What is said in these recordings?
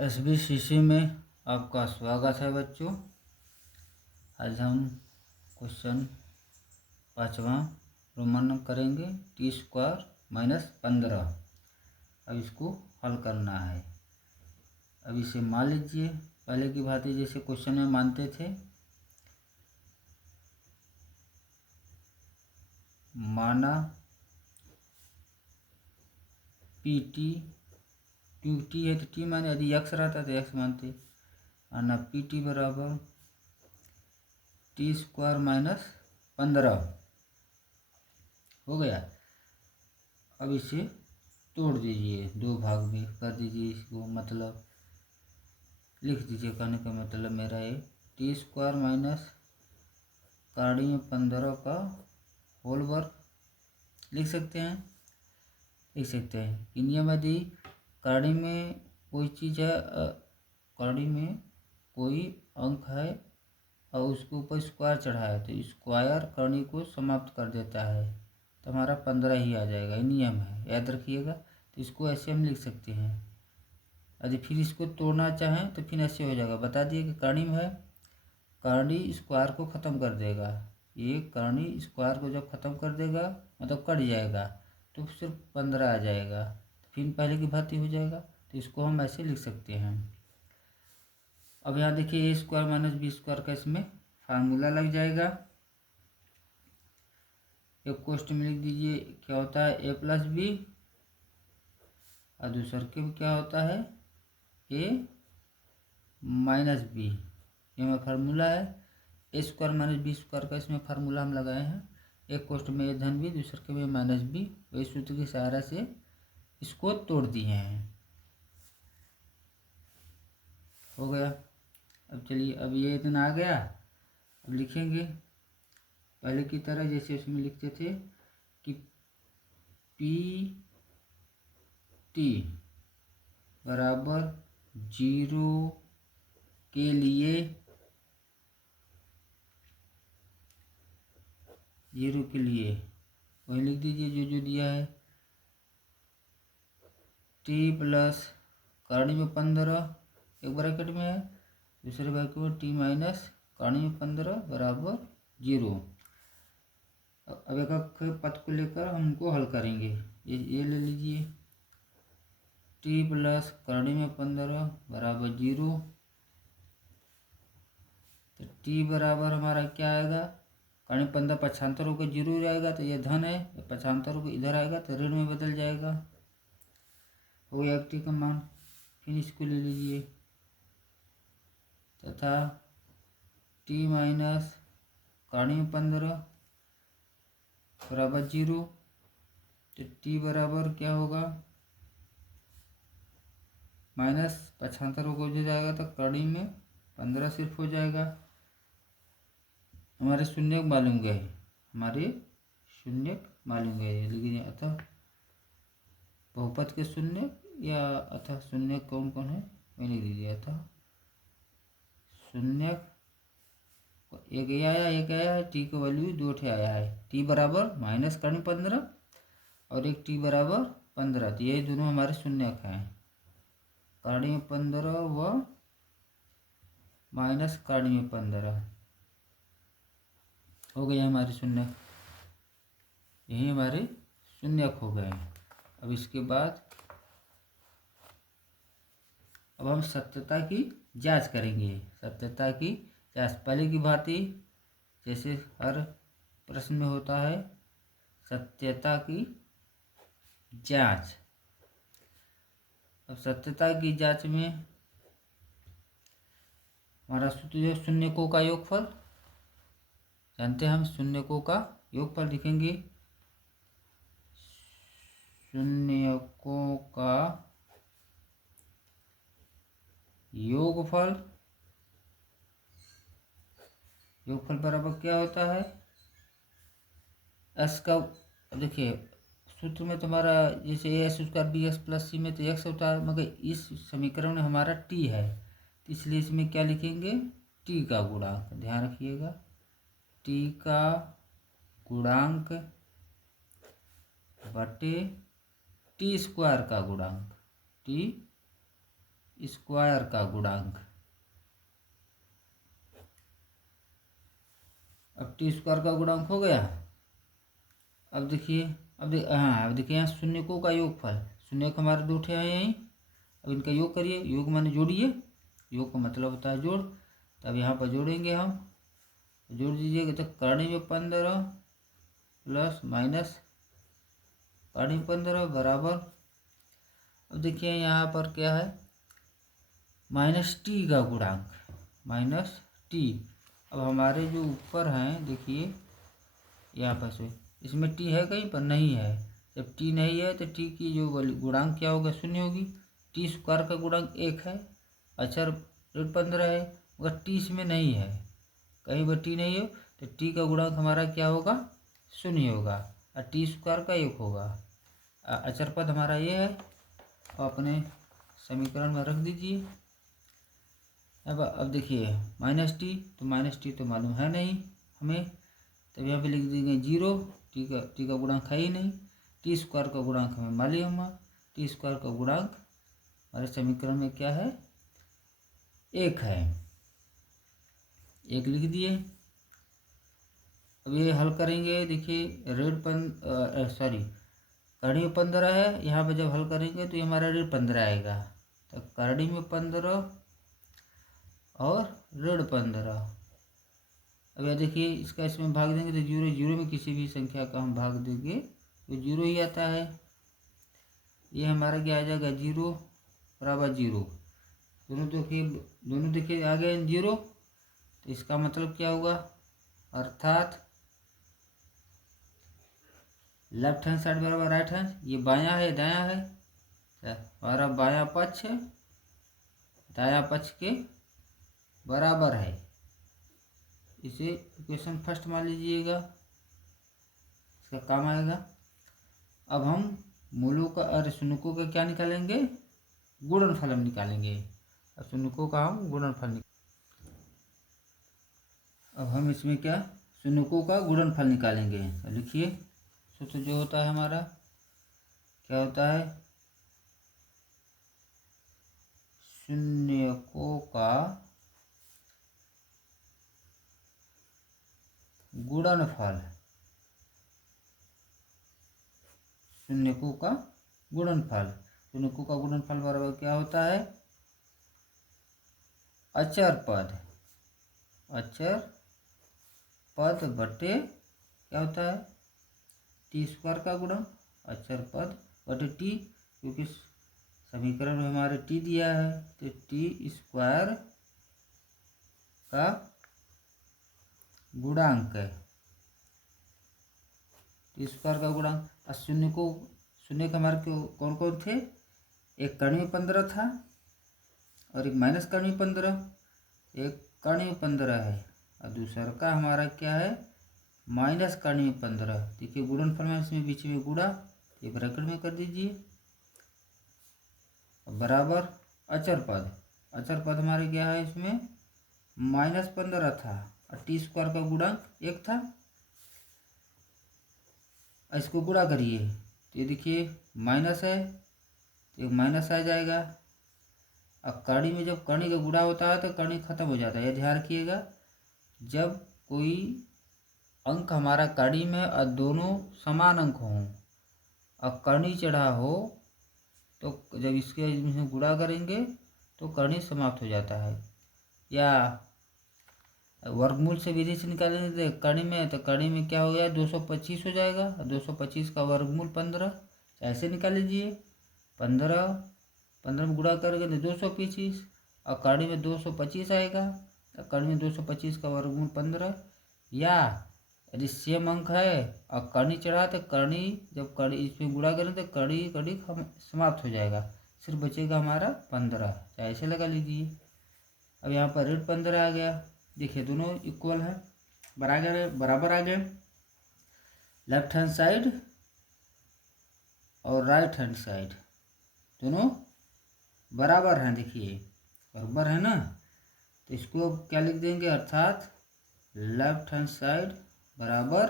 SBCC में आपका स्वागत है बच्चों। आज हम क्वेश्चन 5वां रोमन करेंगे t² - 15। अब इसको हल करना है। अब इसे मान लीजिए पहले की भांति जैसे क्वेश्चन में मानते थे। माना PT QT है तो t माने, यदि x रहता तो x मानते। माना PT बराबर t² - 15 हो गया। अब इसे तोड़ दीजिए, दो भाग में कर दीजिए इसको, मतलब लिख दीजिए। कहने का मतलब मेरा ये t² - 15 का होल वर्ग लिख सकते हैं। कि नियम यदि कड़ी में कोई चीज़ है, कड़ी में कोई अंक है और उसके ऊपर स्क्वायर चढ़ा है तो स्क्वायर कड़ी को समाप्त कर देता है, तो हमारा 15 ही आ जाएगा। ये नियम है, याद रखिएगा। तो इसको ऐसे हम लिख सकते हैं। यदि फिर इसको तोड़ना चाहें तो फिर ऐसे हो जाएगा। बता दिए कि कड़ी में है, कड़ी स्क्वायर को ख़त्म कर देगा। ये कड़ी स्क्वायर को जब ख़त्म कर देगा मतलब कट जाएगा तो सिर्फ 15 आ जाएगा। तो फिर पहले की भांति हो जाएगा। तो इसको हम ऐसे लिख सकते हैं। अब यहाँ देखिए a² - b² का इसमें फार्मूला लग जाएगा। एक क्वेश्चन में लिख दीजिए क्या होता है a + b, और दूसर के क्या होता है a - b। ये हमारा फार्मूला है। a² - b² का इसमें फार्मूला हम लगाए हैं। एक क्वेश्चन में a धन b, दूसरे के में -b। वही सूत्र के सहारा से इसको तोड़ दिए हैं। हो गया। अब चलिए, अब ये इतना आ गया। अब लिखेंगे पहले की तरह जैसे उसमें लिखते थे कि PT बराबर 0 के लिए, 0 के लिए वही लिख दीजिए जो दिया है। t प्लस कड़ी में 15 एक ब्रैकेट में है, दूसरे ब्रैकेट में t माइनस कड़ी में 15 बराबर 0। अब एक पद को लेकर हम उनको हल करेंगे। ये ले लीजिए, t प्लस कड़ी में 15 बराबर 0। तो t बराबर हमारा क्या आएगा, कड़ी 15 पक्षांतर होकर 0 रहेगा तो ये धन है, पक्षांतर होकर इधर आएगा तो ऋण में बदल जाएगा। हो गया t का मान। फिर इसको ले लीजिए तथा t माइनस कड़ी में 15 बराबर 0। तो t बराबर क्या होगा, माइनस पक्षांतर हो जाएगा तो कड़ी में 15 सिर्फ हो जाएगा। हमारे शून्य मालूम गए, लेकिन अतः बहुपद के शून्य या अतः शून्य कौन कौन है वही लिख दीजिए। अतः शून्य एक आया है, t का वैल्यू 2 आया है। t बराबर माइनस कड़ी 15 और एक t बराबर 15। तो ये दोनों हमारे शून्यक हैं, कड़ी में 15 व माइनस कड़ी में 15 हो गए हमारे शून्यक। यही हमारे शून्यक हो गए। अब इसके बाद अब हम सत्यता की जांच करेंगे। सत्यता की जांच पहले की भांति जैसे हर प्रश्न में होता है, सत्यता की जांच। अब सत्यता की जांच में हमारा सूत्र जो शून्यकों का योगफल, जानते हैं हम शून्यकों का योगफल लिखेंगे। शून्यकों का योगफल बराबर क्या होता है, s का, देखिए सूत्र में तुम्हारा जैसे a² - bx + c में तो x होता है, मगर इस समीकरण में हमारा t है, तो इसलिए इसमें क्या लिखेंगे, t का गुणांक। ध्यान रखिएगा, t का गुणांक बटे t² का गुणांक, t स्क्वायर का गुणांक। अब टी स्क्वायर का गुणांक हो गया। अब देखिए, अब देखिए यहाँ शून्यकों का योगफल, शून्य को हमारे दो ठे हैं यहीं। अब इनका योग करिए, योग माने जोड़िए, योग का मतलब होता है जोड़। तो अब यहाँ पर जोड़ेंगे हम, जोड़ दीजिएगा तो करणी में 15 प्लस माइनस करणी में 15 बराबर। अब देखिए यहाँ पर क्या है, माइनस टी का गुणांक, माइनस टी। अब हमारे जो ऊपर हैं देखिए यहाँ पर से, इसमें टी है कहीं पर, नहीं है। जब टी नहीं है तो टी की जो गुणांक क्या होगा, शून्य होगी। टी स्क्वायर का गुणांक 1 है, अचर √15 है, मगर टी इसमें नहीं है, कहीं पर टी नहीं हो तो टी का गुणांक हमारा क्या होगा, शून्य होगा, और टी स्क्वायर का 1 होगा। अचर पद हमारा ये है, अपने समीकरण में रख दीजिए। अब देखिए माइनस टी, तो माइनस टी तो मालूम है नहीं हमें, तब यहाँ पे लिख देंगे 0। टी का गुणांक है ही नहीं। टी स्क्वायर का गुणांक हमें मालूम है, टी स्क्वायर का गुणांक हमारे समीकरण में क्या है, 1 है, 1 लिख दिए। अब ये हल करेंगे, देखिए करणी में 15 है, यहाँ पे जब हल करेंगे तो ये हमारा √15 आएगा। तो करणी में 15 और √15। अब यह देखिए इसका इसमें भाग देंगे तो 0 0 में किसी भी संख्या का हम भाग देंगे तो 0 ही आता है। ये हमारा क्या आ जाएगा, 0 बराबर 0। दोनों देखिए आ गए 0, तो इसका मतलब क्या होगा, अर्थात लेफ्ट हैंड साइड बराबर राइट हैंड, ये बायां है दायां है, हमारा बायां पक्ष दायां पक्ष के बराबर है। इसे इक्वेशन फर्स्ट मान लीजिएगा, इसका काम आएगा। अब हम मूलों का और शून्यकों का क्या निकालेंगे, गुणनफल हम निकालेंगे। अब शून्यकों का हम गुणनफल अब हम इसमें क्या, शून्यकों का गुणनफल निकालेंगे। लिखिए सूत्र जो होता है हमारा, क्या होता है, शून्यकों का गुणनफल, शून्यकों का गुणनफल। शून्यकों का गुणनफल बराबर क्या होता है, अचर पद बटे क्या होता है, टी स्क्वायर का गुणन, अचर पद बटे टी, क्योंकि समीकरण में हमारे टी दिया है तो टी स्क्वायर का गुणांक है, टी स्क्वायर का गुणांक। और शून्य के हमारे कौन कौन थे, एक करणी में 15 था और एक माइनस करणी में 15, एक करणी में 15 है और दूसरा का हमारा क्या है, माइनस करणी में 15। देखिए गुणनफल में इसमें बीच में गुणा, ये ब्रैकेट में कर दीजिए, बराबर अचर पद हमारे क्या है, इसमें -15 था और टी स्क्वायर का गुणांक 1 था। इसको गुणा करिए तो ये देखिए माइनस है तो एक माइनस आ जाएगा। अब करणी में जब करणी का गुणा होता है तो करणी खत्म हो जाता है, यह ध्यान रखिएगा। जब कोई अंक हमारा करणी में और दोनों समान अंक हों और करणी चढ़ा हो, तो जब इसके इसमें गुणा करेंगे तो करणी समाप्त हो जाता है। या वर्गमूल से विधि से निकालेंगे तो करणी में क्या हो गया, 225 हो जाएगा, 225 का वर्गमूल 15, ऐसे निकाल लीजिए। 15 में गुणा करेंगे तो 225 और करणी में 225 आएगा, तो करणी में 225 का वर्गमूल 15। या यदि सेम अंक है और करणी चढ़ा तो करणी जब करणी इसमें गुणा करें तो करणी समाप्त हो जाएगा, सिर्फ बचेगा हमारा 15, ऐसे लगा लीजिए। अब यहाँ पर √15 आ गया, देखिए दोनों इक्वल है, बराबर आ गए। लेफ्ट हैंड साइड और राइट हैंड साइड दोनों बराबर हैं, देखिए बराबर है ना। तो इसको क्या लिख देंगे, अर्थात लेफ्ट हैंड साइड बराबर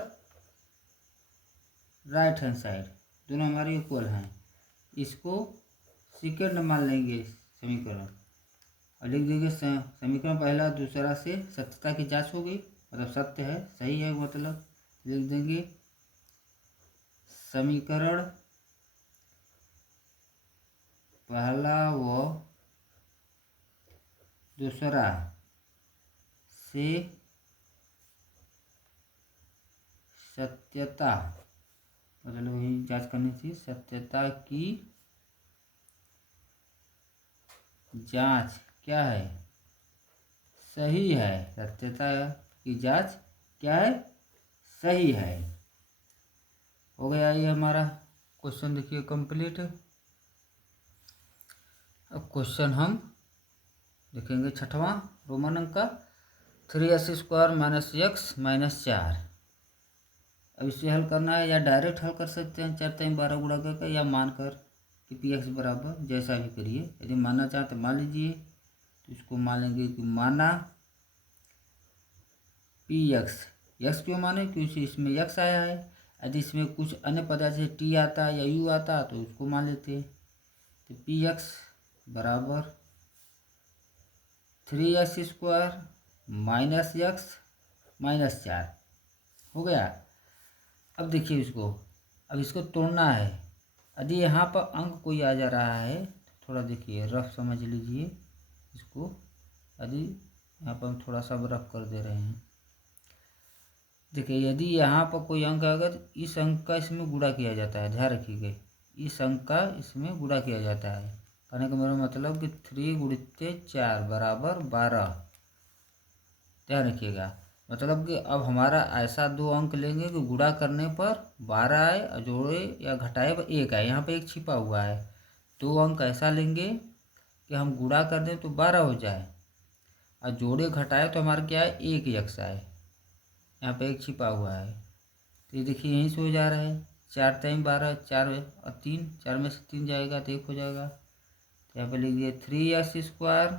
राइट हैंड साइड, दोनों हमारे इक्वल हैं। इसको सेकेंड मान लेंगे, समीकरण। और लिख देंगे समीकरण पहला दूसरा से सत्यता की जांच हो गई, मतलब सत्य है, सही है, मतलब लिख देंगे समीकरण पहला व दूसरा से सत्यता, मतलब वही जांच करनी थी, सत्यता की जांच क्या है, सही है, सत्यता की जांच क्या है, सही है। हो गया ये हमारा क्वेश्चन, देखिए कंप्लीट। अब क्वेश्चन हम देखेंगे छठवां रोमन अंक का, 3x² माइनस एक्स माइनस 4। अब इसे हल करना है, या डायरेक्ट हल कर सकते हैं 4 टाइम 12 गुणा करके, या मानकर कि px बराबर जैसा भी करिए। यदि मानना चाहते मान लीजिए, तो इसको मान लेंगे कि माना px, x क्यों माने, क्योंकि इसमें x आया है। यदि इसमें कुछ अन्य पद जैसे t आता या u आता तो उसको मान लेते। तो px बराबर 3x² माइनस एक्स माइनस 4 हो गया। अब देखिए इसको, अब इसको तोड़ना है। यदि यहाँ पर अंक कोई आ जा रहा है, थोड़ा देखिए रफ समझ लीजिए इसको। यदि यहाँ पर हम थोड़ा सा रफ कर दे रहे हैं, देखिए यदि यहाँ पर कोई अंक आएगा तो इस अंक का इसमें गुणा किया जाता है, ध्यान रखिएगा, इस अंक का इसमें गुणा किया जाता है। कहने का मेरा मतलब कि 3 × 4 बराबर 12, ध्यान रखिएगा। मतलब कि अब हमारा ऐसा दो अंक लेंगे कि गुणा करने पर 12 आए और जोड़े या घटाए पर 1 आए, यहाँ पे 1 छिपा हुआ है। दो अंक ऐसा लेंगे कि हम गुणा कर दें तो 12 हो जाए, और जोड़े घटाए तो हमारा क्या है, 1 x आए, यहाँ पे 1 छिपा हुआ है। तो ये देखिए यहीं से हो जा रहा है, 4 टाइम 12, 4 और 3, 4 में से 3 जाएगा तो 1 हो जाएगा। तो यहाँ पर लिख दिए 3x²,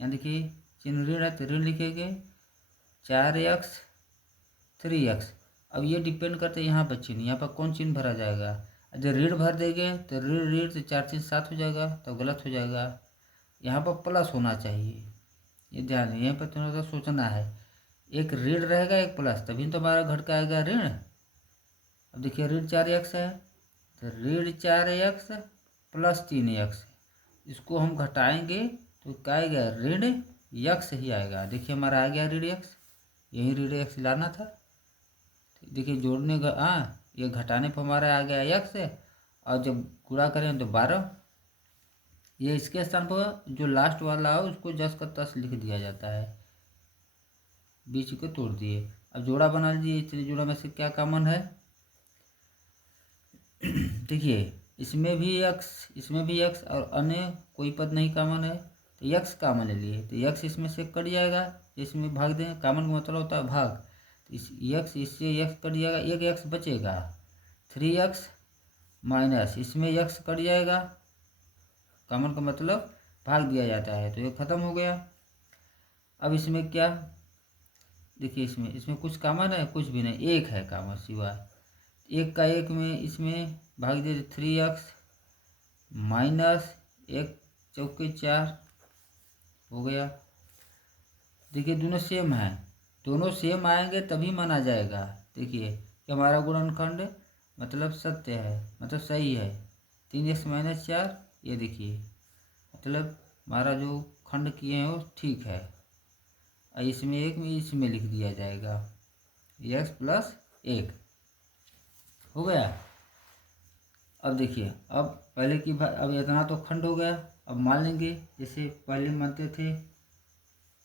यहाँ देखिए चिन्ह ऋण है तो ऋण लिखेंगे, 4x 3x। अब ये डिपेंड करते हैं यहाँ पर चिन्ह, यहाँ पर कौन चिन्ह भरा जाएगा। अगर ऋण भर देंगे तो ऋण ऋण तो 4 3 7 हो जाएगा, तो गलत हो जाएगा। यहाँ पर प्लस होना चाहिए, ये ध्यान है, यहाँ पर थोड़ा सा सोचना है। एक ऋण रहेगा एक प्लस, तभी तो हमारा घट का आएगा ऋण। अब देखिए ऋण 4x है, तो ऋण 4x प्लस 3x, इसको हम घटाएंगे तो क्या आएगा, ऋण x ही आएगा। देखिए हमारा आ गया ऋण x, यही ऋण x लाना था। देखिए जोड़ने का ये घटाने पर हमारा आ गया x, और जब गुणा करें तो 12। ये इसके स्थान पर जो लास्ट वाला है उसको जस का तस लिख दिया जाता है, बीच को तोड़ दिए। अब जोड़ा बना लीजिए, इसलिए जोड़ा में से क्या कॉमन है, देखिए इसमें भी x, इसमें भी x, और अन्य कोई पद नहीं कॉमन है, तो x कॉमन ले लिए, तो x इसमें से कट जाएगा, इसमें भाग दें, कॉमन का मतलब होता है भाग, तो इस x इससे x कट जाएगा, एक x बचेगा, 3x माइनस इसमें x कट जाएगा, कॉमन का मतलब भाग दिया जाता है, तो ये खत्म हो गया। अब इसमें क्या, देखिए इसमें कुछ कॉमन है, कुछ भी नहीं, एक है कॉमन सिवाय एक का, एक में इसमें भाग दे 3x माइनस 1 चौके 4 हो गया। देखिए दोनों सेम है, दोनों सेम आएंगे तभी माना जाएगा। देखिए कि हमारा गुणनखंड मतलब सत्य है, मतलब सही है, 3x माइनस 4, ये देखिए मतलब हमारा जो खंड किए हैं वो ठीक है। और इसमें एक में इसमें लिख दिया जाएगा x प्लस 1 हो गया। अब देखिए, अब पहले की अब इतना तो खंड हो गया। अब मान लेंगे जैसे पहले मानते थे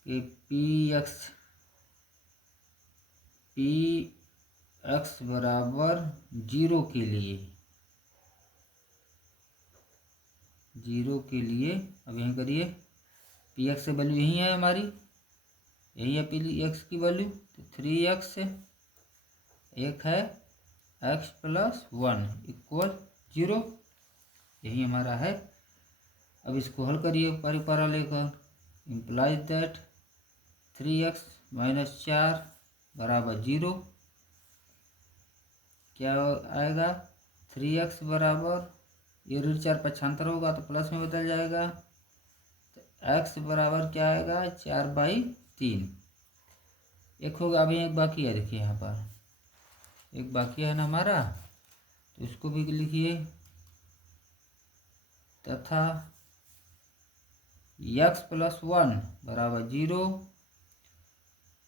कि पी एक्स बराबर 0 के लिए, अब यहीं करिए, पी एक्स से वैल्यू यही है हमारी, यही है पी एक्स की वैल्यू, तो 3x एक है x प्लस 1 इक्वल 0, यही हमारा है। अब इसको हल करिए परिपारा लेकर, इम्प्लाइज दैट 3x माइनस 4 बराबर 0, क्या आएगा, 3x बराबर, ये ऋण 4 पक्षांतर होगा तो प्लस में बदल जाएगा, x बराबर क्या आएगा 4/3। एक होगा, अभी एक बाकी है, देखिए यहाँ पर एक बाकी है ना हमारा, तो इसको भी लिखिए। तथा x+1 बराबर 0,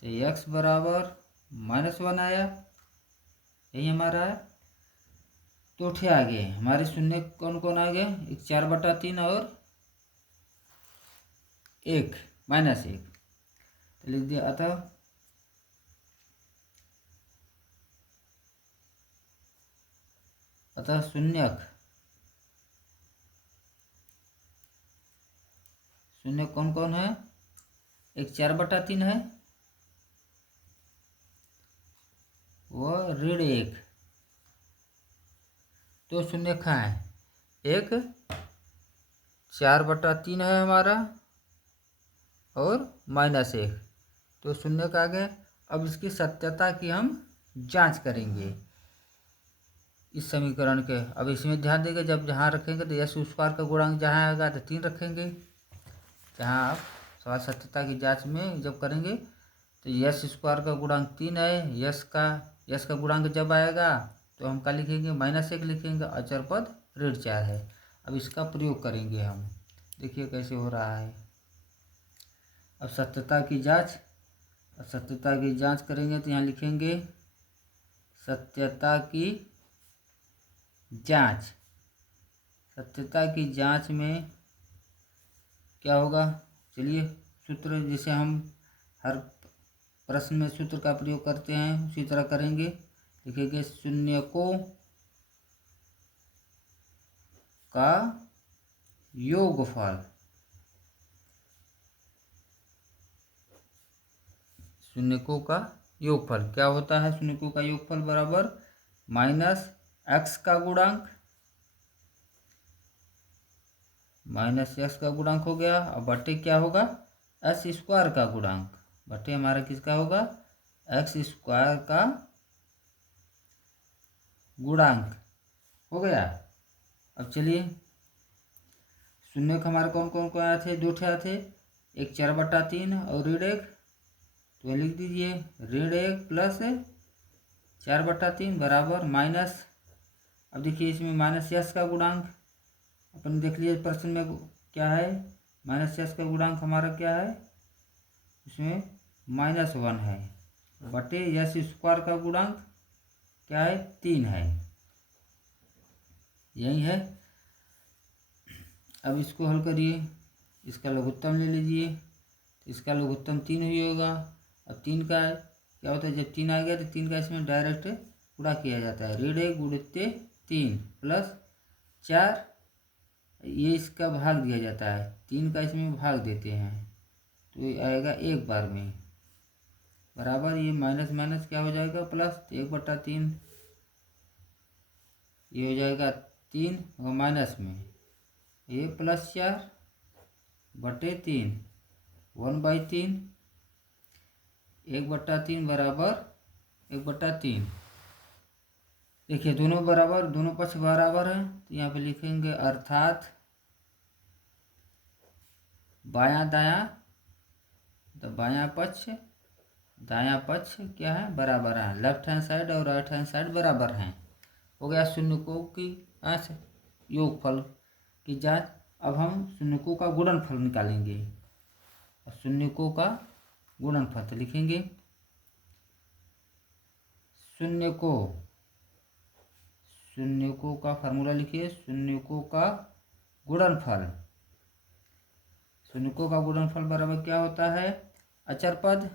तो x बराबर -1 आया, यही हमारा है। तो उठे आगे हमारे शून्य कौन कौन आ गए, एक 4/3 और एक -1, तो लिख दिया। अतः शून्यक शून्य कौन कौन है, एक 4/3 है, वह ऋण 1। तो शून्य कहाँ है, एक 4/3 है हमारा और -1, तो शून्य का आ गया। अब इसकी सत्यता की हम जांच करेंगे इस समीकरण के। अब इसमें ध्यान देंगे, जब जहाँ रखेंगे तो यश स्क्वायर का गुणांक जहाँ आएगा तो 3 रखेंगे। जहाँ आप सवाल सत्यता की जांच में जब करेंगे तो यश स्क्वायर का गुणांक 3 है, यश का गुणांक जब आएगा तो हम क्या लिखेंगे, -1 लिखेंगे, अचर पद ऋण 4 है। अब इसका प्रयोग करेंगे हम, देखिए कैसे हो रहा है। अब सत्यता की जांच करेंगे तो यहाँ लिखेंगे सत्यता की जांच में क्या होगा, चलिए सूत्र जैसे हम हर प्रश्न में सूत्र का प्रयोग करते हैं उसी तरह करेंगे। लिखेंगे शून्य को का योगफल, शून्यकों का योगफल क्या होता है, शून्यकों का योगफल बराबर -x का गुणांक, -x का गुणांक हो गया। अब बटे क्या होगा, x स्क्वायर का गुणांक, बटे हमारा किसका होगा, x स्क्वायर का गुणांक हो गया। अब चलिए शून्य का हमारे कौन कौन आए थे, 2 आए थे, एक 4/3 और ऋण 1, तो लिख दीजिए ऋण 1 प्लस 4/3 बराबर माइनस। अब देखिए इसमें -s का गुणांक अपन देख लीजिए प्रश्न में क्या है, -s का गुणांक हमारा क्या है, इसमें -1 है, बटे यश स्क्वायर का गुणांक क्या है, 3 है, यही है। अब इसको हल करिए, इसका लघुत्तम ले लीजिए, इसका लघुत्तम 3 ही होगा। अब 3 का क्या होता है, जब 3 आ गया तो 3 का इसमें डायरेक्ट गुणा किया जाता है, ऋण 1 गुणित्य 3 प्लस 4, ये इसका भाग दिया जाता है, 3 का इसमें भाग देते हैं तो ये आएगा 1 बार में, बराबर ये माइनस माइनस क्या हो जाएगा प्लस, 1/3 ये हो जाएगा 3 और माइनस में ये +4 बटे 3, 1/3, 1/3 बराबर 1/3। देखिए दोनों बराबर, दोनों पक्ष बराबर हैं, तो यहाँ पे लिखेंगे अर्थात बायां दायां, तो बायां पक्ष दायां पक्ष क्या है, बराबर है, लेफ्ट हैंड साइड और राइट हैंड साइड बराबर हैं। हो गया शून्यकों की योगफल की जांच। अब हम शून्यकों का गुणनफल निकालेंगे, शून्यकों का गुणनफल तो लिखेंगे शून्यकों का फार्मूला लिखिए, शून्यकों का गुणनफल बराबर क्या होता है, अचर पद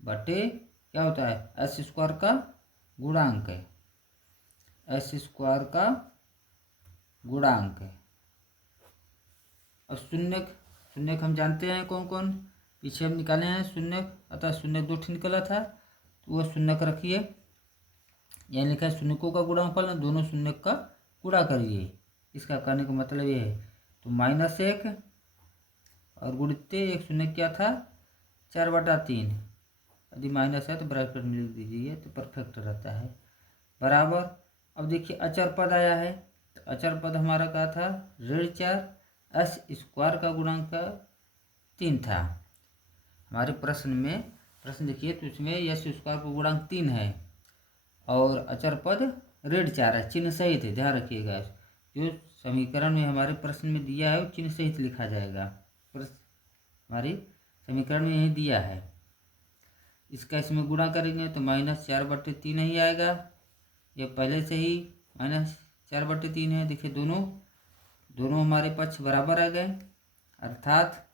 बटे क्या होता है, s स्क्वायर का गुणांक है, अब शून्य हम जानते हैं कौन कौन, पीछे हम निकाले हैं शून्य, अतः शून्य 2 निकला था तो वह शून्य रखिए, यहाँ लिखा है शून्यकों का गुणनफल, दोनों शून्य का गुणा करिए, इसका करने का मतलब ये है। तो -1 और गुणित्य एक शून्य क्या था 4/3, यदि माइनस है तो ब्रैकेट में लिख दीजिए तो परफेक्ट रहता है। बराबर। अब देखिए अचर पद आया है, तो अचर पद हमारा क्या था, ऋण 4 एस स्क्वायर का गुणांक 3 था हमारे प्रश्न में। प्रश्न देखिए तो इसमें एस स्क्वायर का गुणांक 3 है और अचर पद ऋण 4 है, चिन्ह सहित है, ध्यान रखिएगा। जो समीकरण में हमारे प्रश्न में दिया है वो चिन्ह सहित लिखा जाएगा। हमारी समीकरण में यही दिया है, इसका इसमें गुणा करेंगे तो -4/3 ही आएगा। ये पहले से ही -4/3 है। देखिए दोनों हमारे पक्ष बराबर आ गए, अर्थात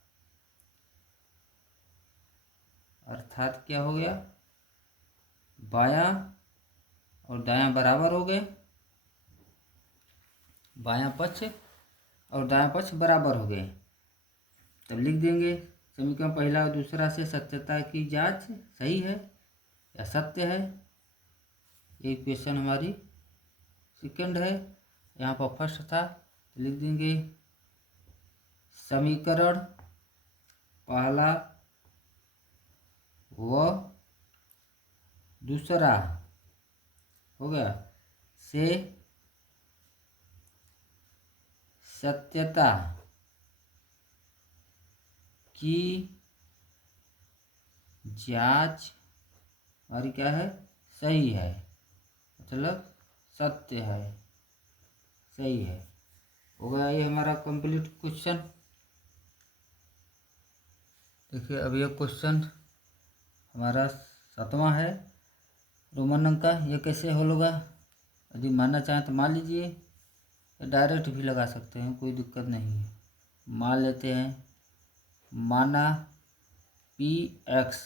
क्या हो गया, बायां और दायां बराबर हो गए, बायां पक्ष और दायां पक्ष बराबर हो गए। तब लिख देंगे समीकरण पहला और दूसरा से सत्यता की जांच सही है या सत्य है। ये क्वेश्चन हमारी सेकंड है, यहाँ पर फर्स्ट था, तो लिख देंगे समीकरण पहला व दूसरा हो गया से सत्यता की जांच हमारी क्या है, सही है, मतलब सत्य है, सही है। हो गया ये हमारा कंप्लीट क्वेश्चन। देखिए अब ये क्वेश्चन हमारा 7वां है, रोमन अंक का। ये कैसे हल होगा, यदि मानना चाहें तो मान लीजिए, डायरेक्ट भी लगा सकते हैं, कोई दिक्कत नहीं है। मान लेते हैं, माना px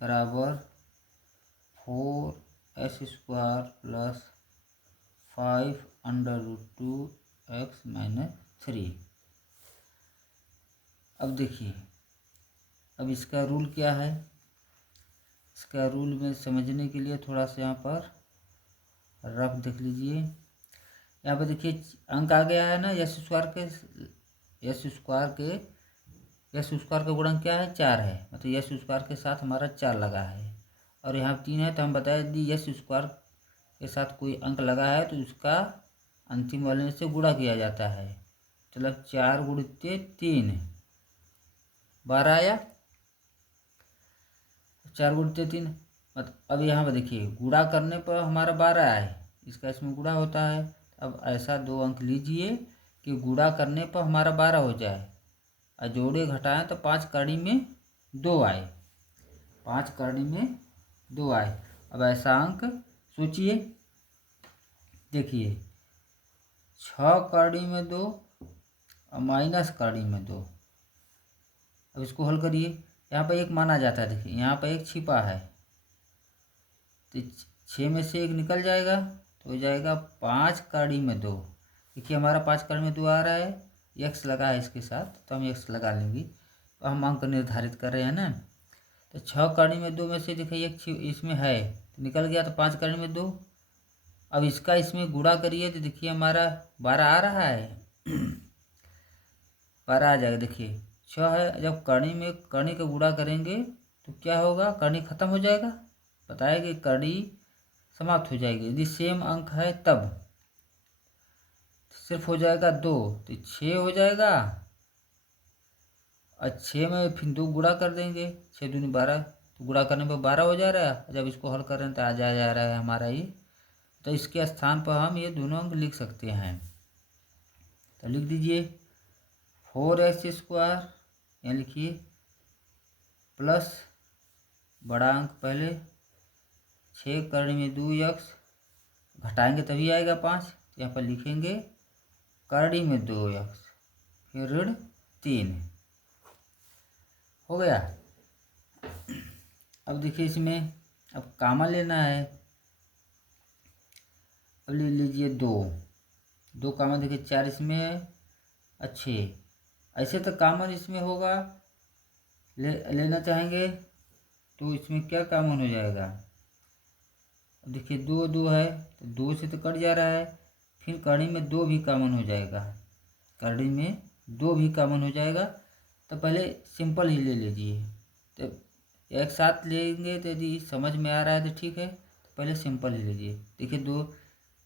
बराबर 4s² + 5√2x-3। अब देखिए, अब इसका रूल क्या है, इसका रूल में समझने के लिए थोड़ा सा यहाँ पर रफ देख लीजिए। यहाँ पर देखिए अंक आ गया है ना, एस स्क्वायर का गुणन क्या है, 4 है, मतलब एस स्क्वायर के साथ हमारा 4 लगा है। और यहाँ 3 है, तो हम बताए यदि एस स्क्वायर के साथ कोई अंक लगा है तो उसका अंतिम वाले से गुणा किया जाता है, मतलब 4 × 3 12 आया, 4 × 3। मतलब अब यहाँ पर देखिए गुणा करने पर हमारा 12 है, इसका इसमें गुणा होता है। अब ऐसा 2 अंक लीजिए कि गुणा करने पर हमारा 12 हो जाए और जोड़े घटाएं तो 5 कड़ी में 2 आए, 5 कड़ी में 2 आए। अब ऐसा अंक सोचिए, देखिए 6 कड़ी में 2 और माइनस कड़ी में 2। अब इसको हल करिए, यहाँ पर 1 माना जाता है, देखिए यहाँ पर 1 छिपा है, तो 6 में से 1 निकल जाएगा तो हो जाएगा 5 कड़ी में 2। देखिए हमारा 5 कड़ी में 2 आ रहा है, x लगा है इसके साथ, तो हम x लगा लेंगे। तो हम अंक निर्धारित कर रहे हैं ना, तो 6 कड़ी में 2 में से देखिए 1 इसमें है तो निकल गया, तो 5 कड़ी में 2। अब इसका इसमें गुणा करिए तो देखिए हमारा 12 आ रहा है, 12 आ जाएगा। देखिए 6 है, जब कड़ी का गुणा करेंगे तो क्या होगा, कड़ी खत्म हो जाएगा, बताया कि कड़ी समाप्त हो जाएगी। यदि सेम अंक है तब सिर्फ हो जाएगा 2, तो 6 हो जाएगा, और 6 में फिर 2 गुणा कर देंगे, 6 दूनी 12, तो गुणा करने पर 12 हो जा रहा है। जब इसको हल कर रहे हैं तो आ जा रहा है हमारा ये, तो इसके स्थान पर हम ये दोनों अंक लिख सकते हैं। तो लिख दीजिए 4s², यहाँ लिखिए, प्लस बड़ा अंक पहले 6 कड़ी में 2x, घटाएंगे तभी आएगा 5, यहाँ पर लिखेंगे कड़ी में 2x, फिर ऋण 3 हो गया। अब देखिए इसमें अब कामा लेना है, अब ले लीजिए 2 कामा, देखिए 4 इसमें है और 6, ऐसे तो कामन इसमें होगा, लेना चाहेंगे तो इसमें क्या कामन हो जाएगा, अब देखिए 2 है तो 2 से तो कट जा रहा है, फिर कड़ी में 2 भी कामन हो जाएगा, कड़ी में 2 भी कामन हो जाएगा। तो पहले सिंपल ही ले लीजिए, तो एक साथ लेंगे तो यदि समझ में आ रहा है तो ठीक है, पहले सिंपल ही लीजिए। देखिए 2,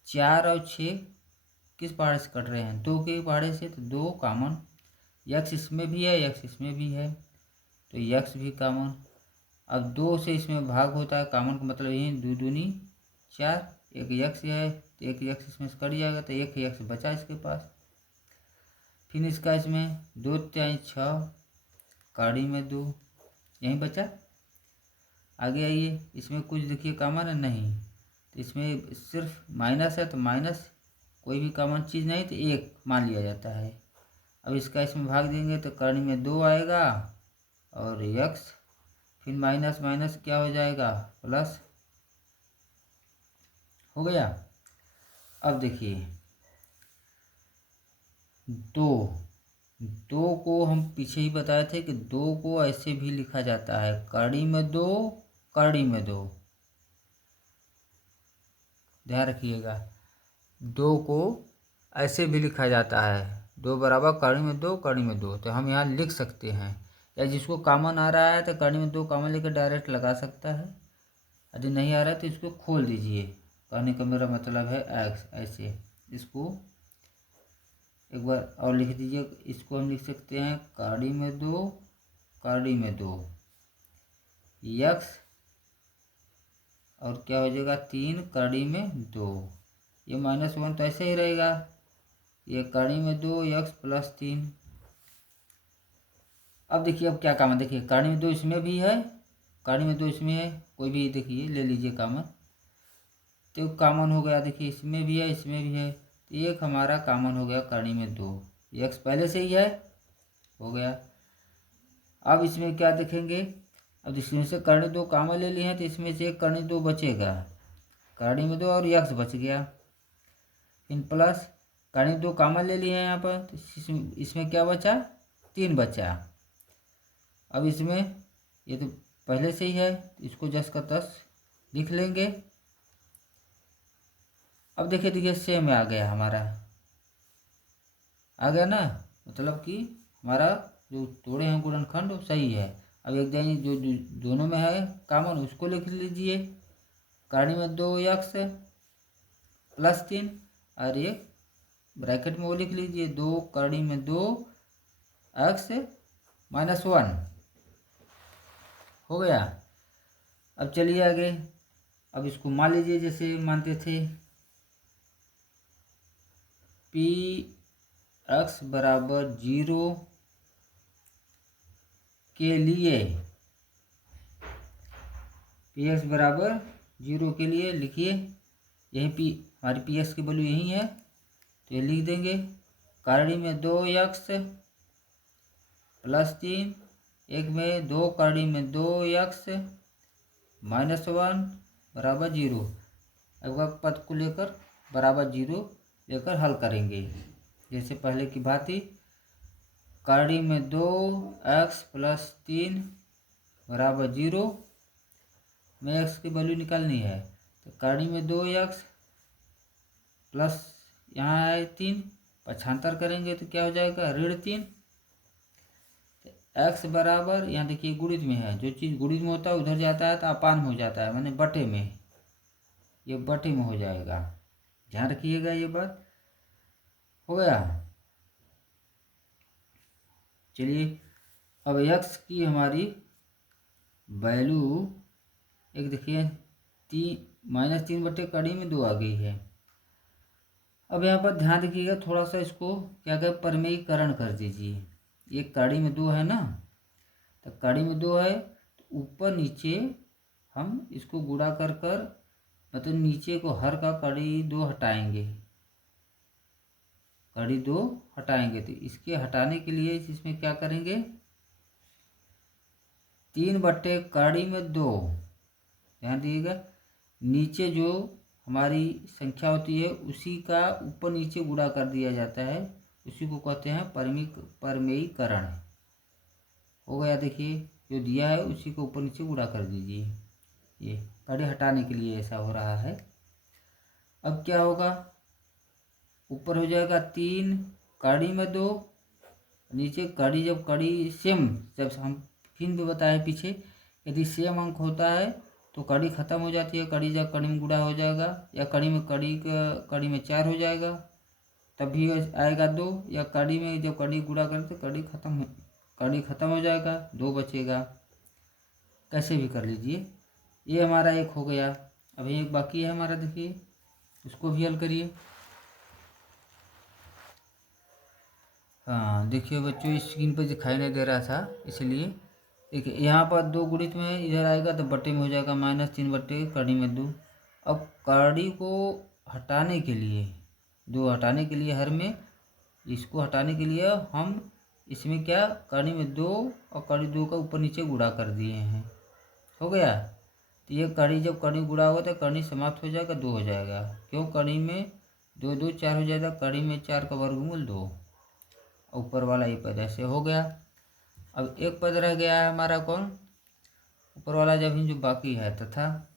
4 और 6 किस पहाड़े से कट रहे हैं? 2 के पहाड़े से, तो 2 कॉमन। यक्स इसमें भी है, यक्स इसमें भी है, तो यक्स भी कॉमन। अब 2 से इसमें भाग होता है, कॉमन का मतलब यही 2 दूनी 4, एक यक्स है तो एक यक्स इसमें से कट जाएगा, तो एक यक्स बचा इसके पास। फिर इसका इसमें 2 3 6, काड़ी में 2 यहीं बचा। आगे आइए, इसमें कुछ देखिए कॉमन है नहीं, तो इसमें सिर्फ माइनस है, तो माइनस कोई भी कॉमन चीज़ नहीं, तो 1 मान लिया जाता है। अब इसका इसमें भाग देंगे तो कर्ण में 2 आएगा और यक्स, फिर माइनस माइनस क्या हो जाएगा? प्लस हो गया। अब देखिए 2 को हम पीछे ही बताए थे कि 2 को ऐसे भी लिखा जाता है, कड़ी में 2, कड़ी में 2, ध्यान रखिएगा। 2 को ऐसे भी लिखा जाता है, 2 बराबर कड़ी में 2, कड़ी में 2, तो हम यहाँ लिख सकते हैं। या जिसको कॉमन आ रहा है तो कड़ी में 2 कॉमन लेकर डायरेक्ट लगा सकता है, यदि नहीं आ रहा है तो इसको खोल दीजिए। कहने का मेरा मतलब है एक्स, ऐसे इसको एक बार और लिख दीजिए। इसको हम लिख सकते हैं कड़ी में 2, कड़ी में 2 यक्स, और क्या हो जाएगा 3 कड़ी में 2, ये -1 तो ऐसे ही रहेगा, ये कड़ी में 2 यक्स प्लस 3। अब देखिए अब क्या काम है, देखिए कड़ी में 2 इसमें भी है, कड़ी में 2 इसमें है, कोई भी देखिए ले लीजिए कॉमन, तो कॉमन हो गया। देखिए इसमें भी है, इसमें भी है, तो एक हमारा कॉमन हो गया कड़ी में 2, यक्स पहले से ही है, हो गया। अब इसमें क्या देखेंगे, अब इसमें से कड़ी 2 कॉमन ले लिए हैं, तो इसमें से एक कड़ी 2 बचेगा, कड़ी में 2 और यक्स बच गया। फिर प्लस कड़ी 2 कॉमन ले लिए हैं यहाँ पर, तो इसमें क्या बचा? 3 बचा। अब इसमें ये तो पहले से ही है, इसको 10 का 10 लिख लेंगे। अब देखिए देखिए सेम आ गया हमारा, आ गया ना, मतलब कि हमारा जो तोड़े हैं गुणनखंड वो सही है। अब एक जगह जो दोनों में है कॉमन उसको लिख लीजिए, कड़ी में 2 यक्स प्लस 3, और ये ब्रैकेट में वो लिख लीजिए 2 कड़ी में 2 एक्स -1, हो गया। अब चलिए आगे, अब इसको मान लीजिए जैसे मानते थे पी एक्स बराबर 0 के लिए, पी एक्स बराबर 0 के लिए लिखिए, यही पी हमारी पी एक्स की वैल्यू यही है, तो ये लिख देंगे कड़ी में 2 यक्स प्लस 3, एक में 2 कड़ी में 2 यक्स -1 बराबर 0। अब पद को लेकर बराबर 0 लेकर हल करेंगे, जैसे पहले की भांति, कड़ी में 2 एक्स प्लस 3 बराबर 0, में एक्स की वैल्यू निकालनी है, तो कड़ी में 2 एक्स प्लस यहाँ है 3, पक्षांतर करेंगे तो क्या हो जाएगा -3। एक्स बराबर यहाँ देखिए गुणित में है, जो चीज़ गुणित में होता है उधर जाता है तो अपान में हो जाता है, माने बटे में, ये बटे में हो जाएगा, ध्यान रखिएगा ये बात। हो गया। चलिए अब एक्स की हमारी वैल्यू एक देखिए -3 बटे कड़ी में 2 आ गई है। अब यहाँ पर ध्यान रखिएगा, थोड़ा सा इसको क्या करें परमेयीकरण कर दीजिए। ये कड़ी में 2 है ना, तो कड़ी में 2 है तो ऊपर नीचे हम इसको गुणा कर कर, मतलब नीचे को हर का कड़ी 2 हटाएंगे, कड़ी 2 हटाएंगे, तो इसके हटाने के लिए इसमें क्या करेंगे 3 बटे कड़ी में 2, ध्यान दीजिएगा, नीचे जो हमारी संख्या होती है उसी का ऊपर नीचे गुणा कर दिया जाता है, उसी को कहते हैं परमेयीकरण। हो गया, देखिए जो दिया है उसी को ऊपर नीचे गुणा कर दीजिए, ये कड़ी हटाने के लिए ऐसा हो रहा है। अब क्या होगा, ऊपर हो जाएगा 3 कड़ी में 2, नीचे कड़ी, जब कड़ी सेम, जब हम फिर भी बताए पीछे, यदि सेम अंक होता है तो कड़ी ख़त्म हो जाती है, कड़ी जब कड़ी में गुणा हो जाएगा, या कड़ी में कड़ी में 4 हो जाएगा तब भी आएगा 2, या कड़ी में जब कड़ी गुणा करें तो कड़ी ख़त्म हो जाएगा, 2 बचेगा। कैसे भी कर लीजिए। ये हमारा एक हो गया। अभी एक बाकी है हमारा, देखिए उसको भी हल करिए। हाँ देखिए बच्चों, स्क्रीन पर दिखाई नहीं दे रहा था इसलिए देखिए, यहाँ पर 2 गुणित में इधर आएगा तो बटे में हो जाएगा -3 बटे कड़ी में 2। अब कड़ी को हटाने के लिए, 2 हटाने के लिए हर में, इसको हटाने के लिए हम इसमें क्या, कड़ी में 2 और कड़ी 2 का ऊपर नीचे गुणा कर दिए हैं, हो गया। तो ये कड़ी जब कड़ी गुणा होगा तो कड़ी समाप्त हो जाएगा, 2 हो जाएगा। क्यों, कड़ी में 2 2 4 हो जाएगा, कड़ी में 4 का वर्गमूल 2, ऊपर वाला ये पद ऐसे हो गया। अब एक पद रह गया है हमारा, कौन, ऊपर वाला जब जो बाकी है, तथा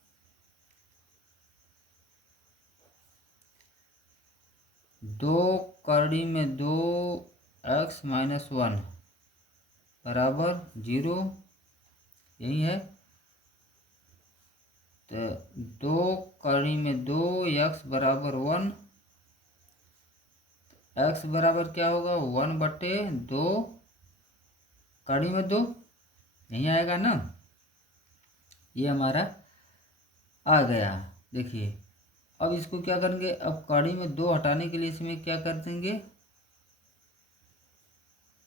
2 कड़ी में 2 x - 1 बराबर 0, यही है। तो 2 कड़ी में 2 x बराबर 1, x बराबर क्या होगा, 1 बटे 2 कड़ी में 2, नहीं आएगा ना, ये हमारा आ गया। देखिए अब इसको क्या करेंगे, अब कड़ी में 2 हटाने के लिए इसमें क्या कर देंगे,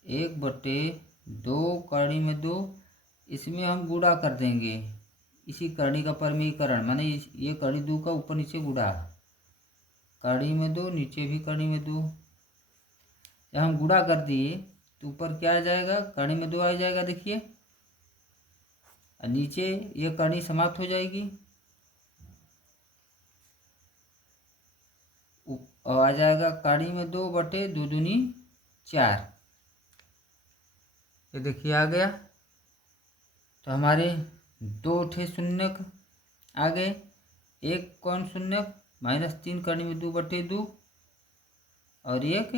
1 बटे 2 कड़ी में 2, इसमें हम गुणा कर देंगे, इसी कड़ी का परमीकरण, माने ये कड़ी 2 का ऊपर नीचे गुणा, कड़ी में 2 नीचे भी कड़ी में 2। जब हम गुणा कर दिए तो ऊपर क्या आ जाएगा, कड़ी में 2 आ जाएगा, देखिए, और नीचे ये कड़ी समाप्त हो जाएगी, और आ जाएगा कड़ी में 2 बटे 2 दूनी 4। ये देखिए आ गया। तो हमारे 2 ठे शून्यक आ गए। एक कौन शून्यक, -3 कड़ी में 2 बटे 2, और एक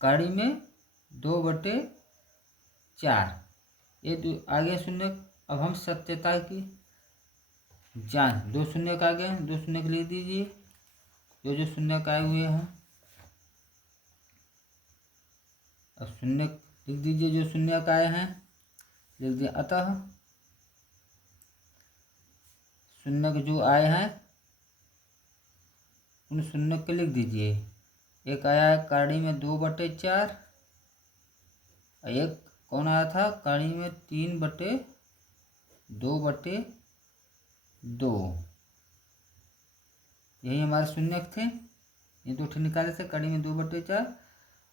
कड़ी में 2 बटे 4, ये आ गया शून्यक। अब हम सत्यता की जांच, 2 शून्यक आ गए, 2 शून्यक लिख दीजिए, जो शून्यक आए हुए हैं। अब शून्यक लिख दीजिए, जो शून्यक आए हैं लिख दिए। अतः शून्यक जो आए हैं उन शून्यक के लिख दीजिए। एक आया है कड़ी में 2 बटे 4, एक कौन आया था, कड़ी में 3 बटे 2 बटे 2, यही हमारे शून्यक थे। ये 2 ठे निकाले थे, कड़ी में 2 बटे 4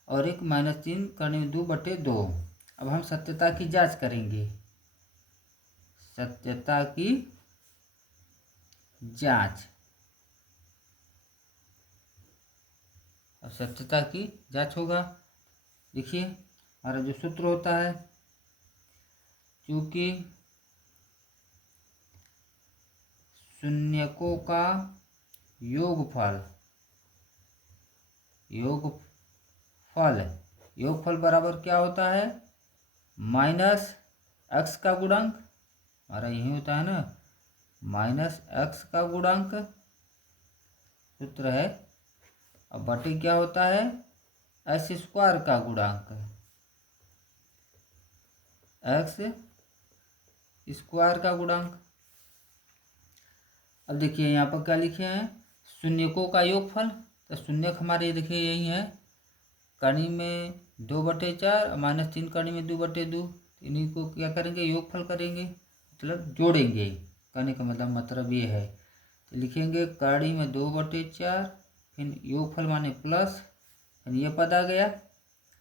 और एक -3 कड़ी में 2 बटे 2। अब हम सत्यता की जांच करेंगे, सत्यता की जांच। अब सत्यता की जांच होगा, देखिए हमारा जो सूत्र होता है, क्योंकि शून्यकों का योगफल बराबर क्या होता है, -x का गुणांक, हमारा यही होता है ना, -x का गुणांक सूत्र है। अब बटे क्या होता है, x² का गुणांक, x² का गुणांक। अब देखिए यहाँ पर क्या लिखे हैं, शून्यकों का योगफल। तो शून्यक हमारे देखिए यही है, कड़ी में 2 बटे 4 और -3 कड़ी में 2 बटे 2, इन्हीं को क्या करेंगे, योगफल करेंगे, मतलब जोड़ेंगे। कहने का मतलब ये है, तो लिखेंगे कड़ी में 2 बटे 4, फिर योगफल माने प्लस, फिर ये पद आ गया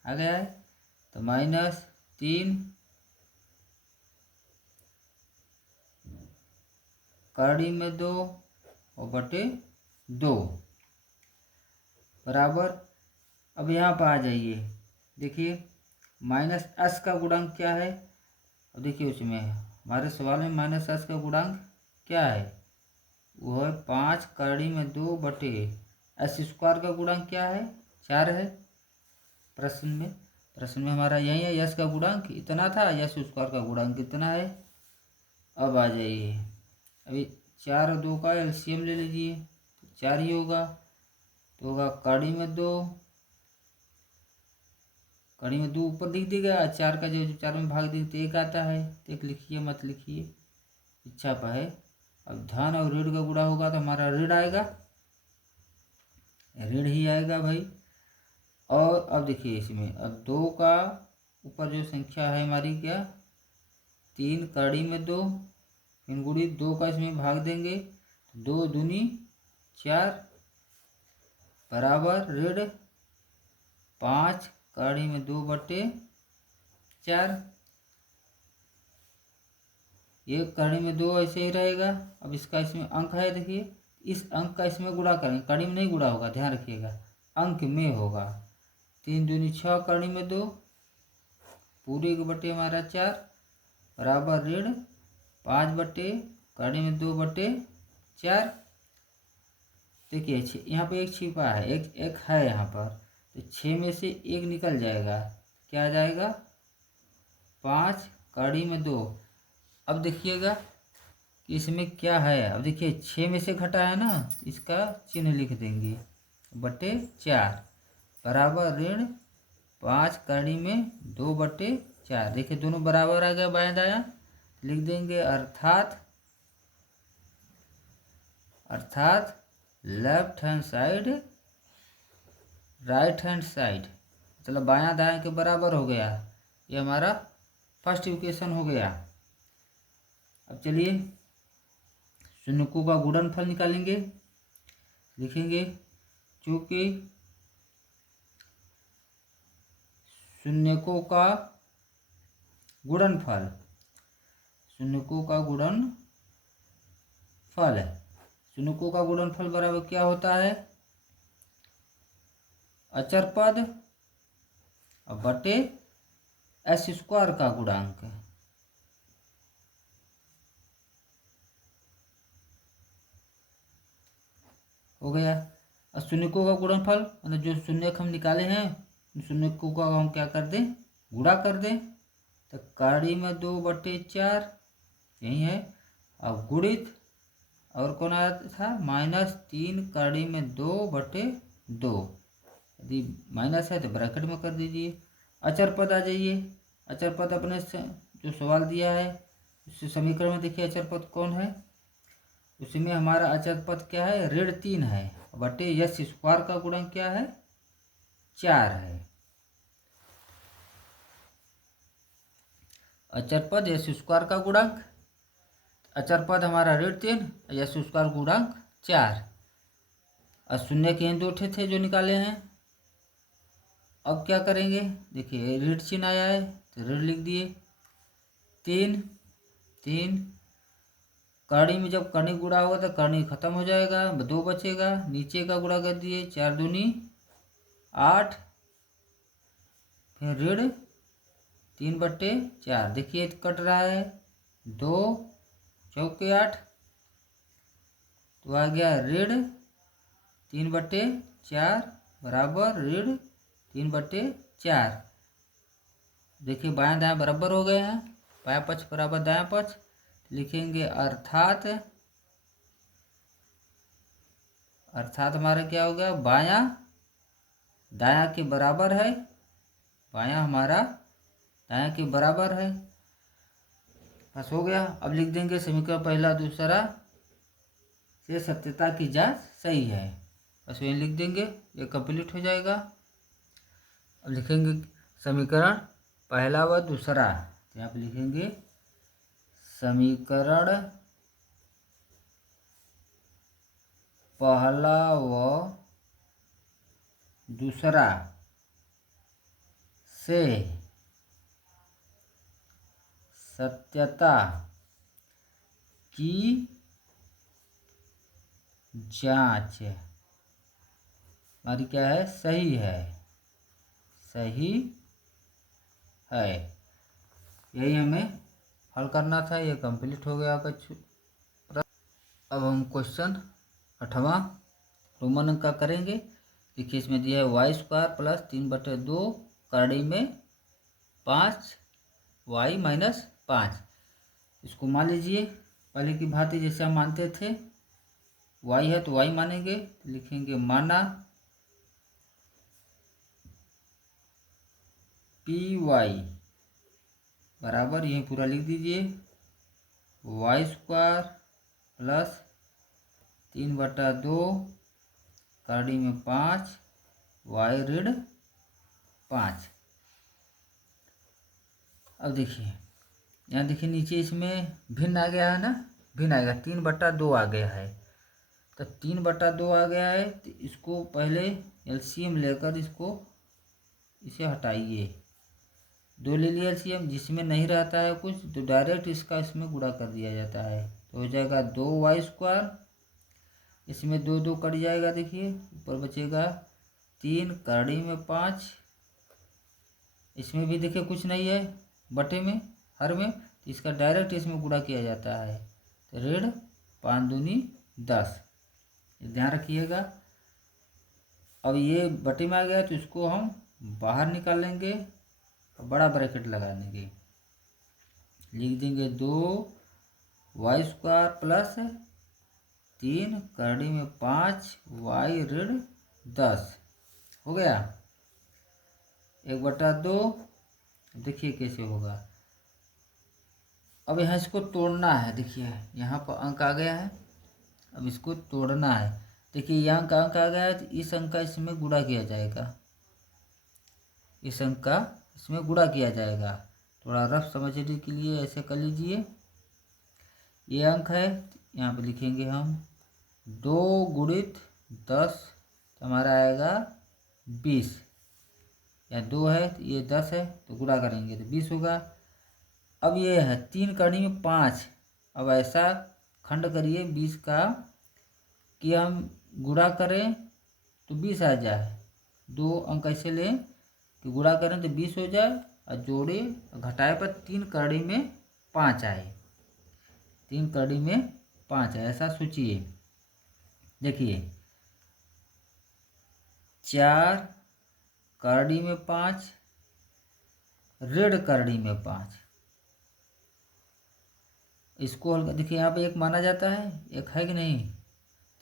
है, तो -3 कड़ी में 2 और बटे 2 बराबर। अब यहाँ पर आ जाइए, देखिए -s का गुणांक क्या है। अब देखिए उसमें हमारे सवाल में -s का गुणांक क्या है, वो है 5 कड़ी में 2 बटे s² का गुणांक क्या है, 4 है। प्रश्न में हमारा यही है, यश का गुणांक इतना था, s² का गुणांक इतना है। अब आ जाइए, अभी 4 और 2 का एलसीएम ले लीजिए, तो 4 ही होगा। तो होगा कड़ी में 2, कड़ी में 2 ऊपर लिख देगा, 4 का जो 4 में भाग देंगे तो 1 आता है, तो 1 लिखिए मत लिखिए, इच्छा पर है। अब धन और ऋण का गुणा होगा तो हमारा ऋण आएगा, ऋण ही आएगा भाई। और अब देखिए इसमें अब 2 का ऊपर जो संख्या है हमारी क्या 3 कड़ी में 2 इन गुड़ी 2 का इसमें भाग देंगे, 2 दूनी 4 बराबर ऋण 5 कड़ी में 2/4, ये कड़ी में 2 ऐसे ही रहेगा। अब इसका इसमें अंक है, देखिए इस अंक का इसमें गुणा करेंगे, कड़ी में नहीं गुणा होगा, ध्यान रखिएगा, अंक में होगा। 3 दूनी 6 कड़ी में 2 पूरे के बटे हमारा 4 बराबर ऋण 5 बटे कड़ी में 2/4। देखिए यहाँ पे 1 छिपा है, एक है यहाँ पर, तो 6 में से 1 निकल जाएगा, क्या आ जाएगा 5 कड़ी में 2। अब देखिएगा कि इसमें क्या है, अब देखिए 6 में से घटा है ना, इसका चिन्ह लिख देंगे /4 बराबर ऋण 5 कड़ी में 2/4। देखिए दोनों बराबर आ गए, बायां दायां लिख देंगे, अर्थात left hand side right hand side, मतलब बायां दायां के बराबर हो गया। ये हमारा फर्स्ट इक्वेशन हो गया। अब चलिए शून्यकों का गुणनफल निकालेंगे, लिखेंगे चूंकि शून्यकों का गुणनफल, शून्यकों का गुणनफल है, शून्यकों का गुणनफल बराबर क्या होता है अचर पद बटे s² का गुणांक। हो गया। अब शून्यकों का गुणनफल मतलब जो शून्यक हम निकाले हैं शून्यकों का हम क्या कर दें गुणा कर दें, तो कड़ी में 2/4 यही है। अब गुणित और कौन आया था -3 कड़ी में 2/2, यदि माइनस है तो ब्रैकेट में कर दीजिए। अचर पद आ जाइए, अचर पद अपने से जो सवाल दिया है उस समीकरण में देखिए अचर पद कौन है, उसमें हमारा अचर पद क्या है ऋण 3 है बटे s² का गुणन क्या है 4 है। अचर पद s² का गुणांक, अचर पद हमारा ऋण 3 s² गुणांक 4 और शून्य के 2 थे जो निकाले हैं। अब क्या करेंगे देखिए ऋण चिन्ह आया है तो ऋण लिख दिए, 3 कड़ी में जब कड़ी गुणा होगा तो कड़ी खत्म हो जाएगा, 2 बचेगा, नीचे का गुणा कर दिए 4 दूनी 8, फिर ऋण 3/4। देखिए कट रहा है 2 चौके 8, तो आ गया ऋण 3/4 बराबर ऋण 3/4। देखिए बायां दायां बराबर हो गए हैं, बायां पक्ष बराबर दायां पक्ष, लिखेंगे अर्थात हमारा क्या होगा बायां दायां के बराबर है, बायां हमारा दायां के बराबर है। बस हो गया। अब लिख देंगे समीकरण पहला दूसरा से सत्यता की जांच सही है, बस वही लिख देंगे, ये कंप्लीट हो जाएगा। अब लिखेंगे समीकरण पहला व दूसरा, तो यहाँ पे लिखेंगे समीकरण पहला व दूसरा से सत्यता की जांच हमारी क्या है सही है, सही है। यही हमें हल करना था, ये कंप्लीट हो गया आपका। अब हम क्वेश्चन 8वां रोमन अंक का करेंगे। देखिए इसमें दिया है y² प्लस 3/2 कड़ी में 5 y - 5, इसको मान लीजिए पहले की भांति जैसे हम मानते थे, y है तो y मानेंगे, तो लिखेंगे माना पी वाई बराबर, यही पूरा लिख दीजिए, वाई स्क्वायर प्लस 3/2 करड़ी में 5 वाई ऋण 5। अब देखिए यहाँ देखिए नीचे इसमें भिन्न आ गया है ना, भिन्न आएगा, 3/2 आ गया है, तो 3/2 आ गया है, तो इसको पहले एलसीएम लेकर इसे हटाइए। 2 ले लिया एलसीएम, जिसमें नहीं रहता है कुछ तो डायरेक्ट इसका इसमें गुणा कर दिया जाता है, तो हो जाएगा 2y², इसमें 2 2 कट जाएगा, देखिए ऊपर बचेगा 3 करड़ी में 5, इसमें भी देखिए कुछ नहीं है बटे में हर में, तो इसका डायरेक्ट इसमें गुणा किया जाता है, तो ऋण 5 दूनी 10, ध्यान रखिएगा। अब ये बटे में आ गया तो इसको हम बाहर निकाल लेंगे, बड़ा ब्रैकेट लगा देंगे, लिख देंगे 2y² प्लस 3 करड़ी में 5 वाई ऋण 10, हो गया 1/2। देखिए कैसे होगा। अब यहाँ इसको तोड़ना है, देखिए यहाँ पर अंक आ गया है, अब इसको तोड़ना है। देखिए यहाँ अंक आ गया है, तो इस अंक का इसमें गुणा किया जाएगा, इस अंक का इसमें गुणा किया जाएगा। थोड़ा रफ समझने के लिए ऐसे कर लीजिए, ये अंक है, यहाँ पे लिखेंगे हम 2 गुणित 10, तो हमारा आएगा 20, या 2 है तो ये 10 है, तो गुणा करेंगे तो 20 होगा। अब ये है 3 करड़ी में 5, अब ऐसा खंड करिए 20 का कि हम गुणा करें तो 20 आ जाए, 2 अंक ऐसे लें कि गुणा करें तो 20 हो जाए, और जोड़े घटाए पर 3 करड़ी में 5 आए, 3 करड़ी में 5 है, ऐसा सोचिए। देखिए 4 करड़ी में 5 ऋण करड़ी में 5, इसको हल्का देखिए यहाँ पे 1 माना जाता है, 1 है कि नहीं,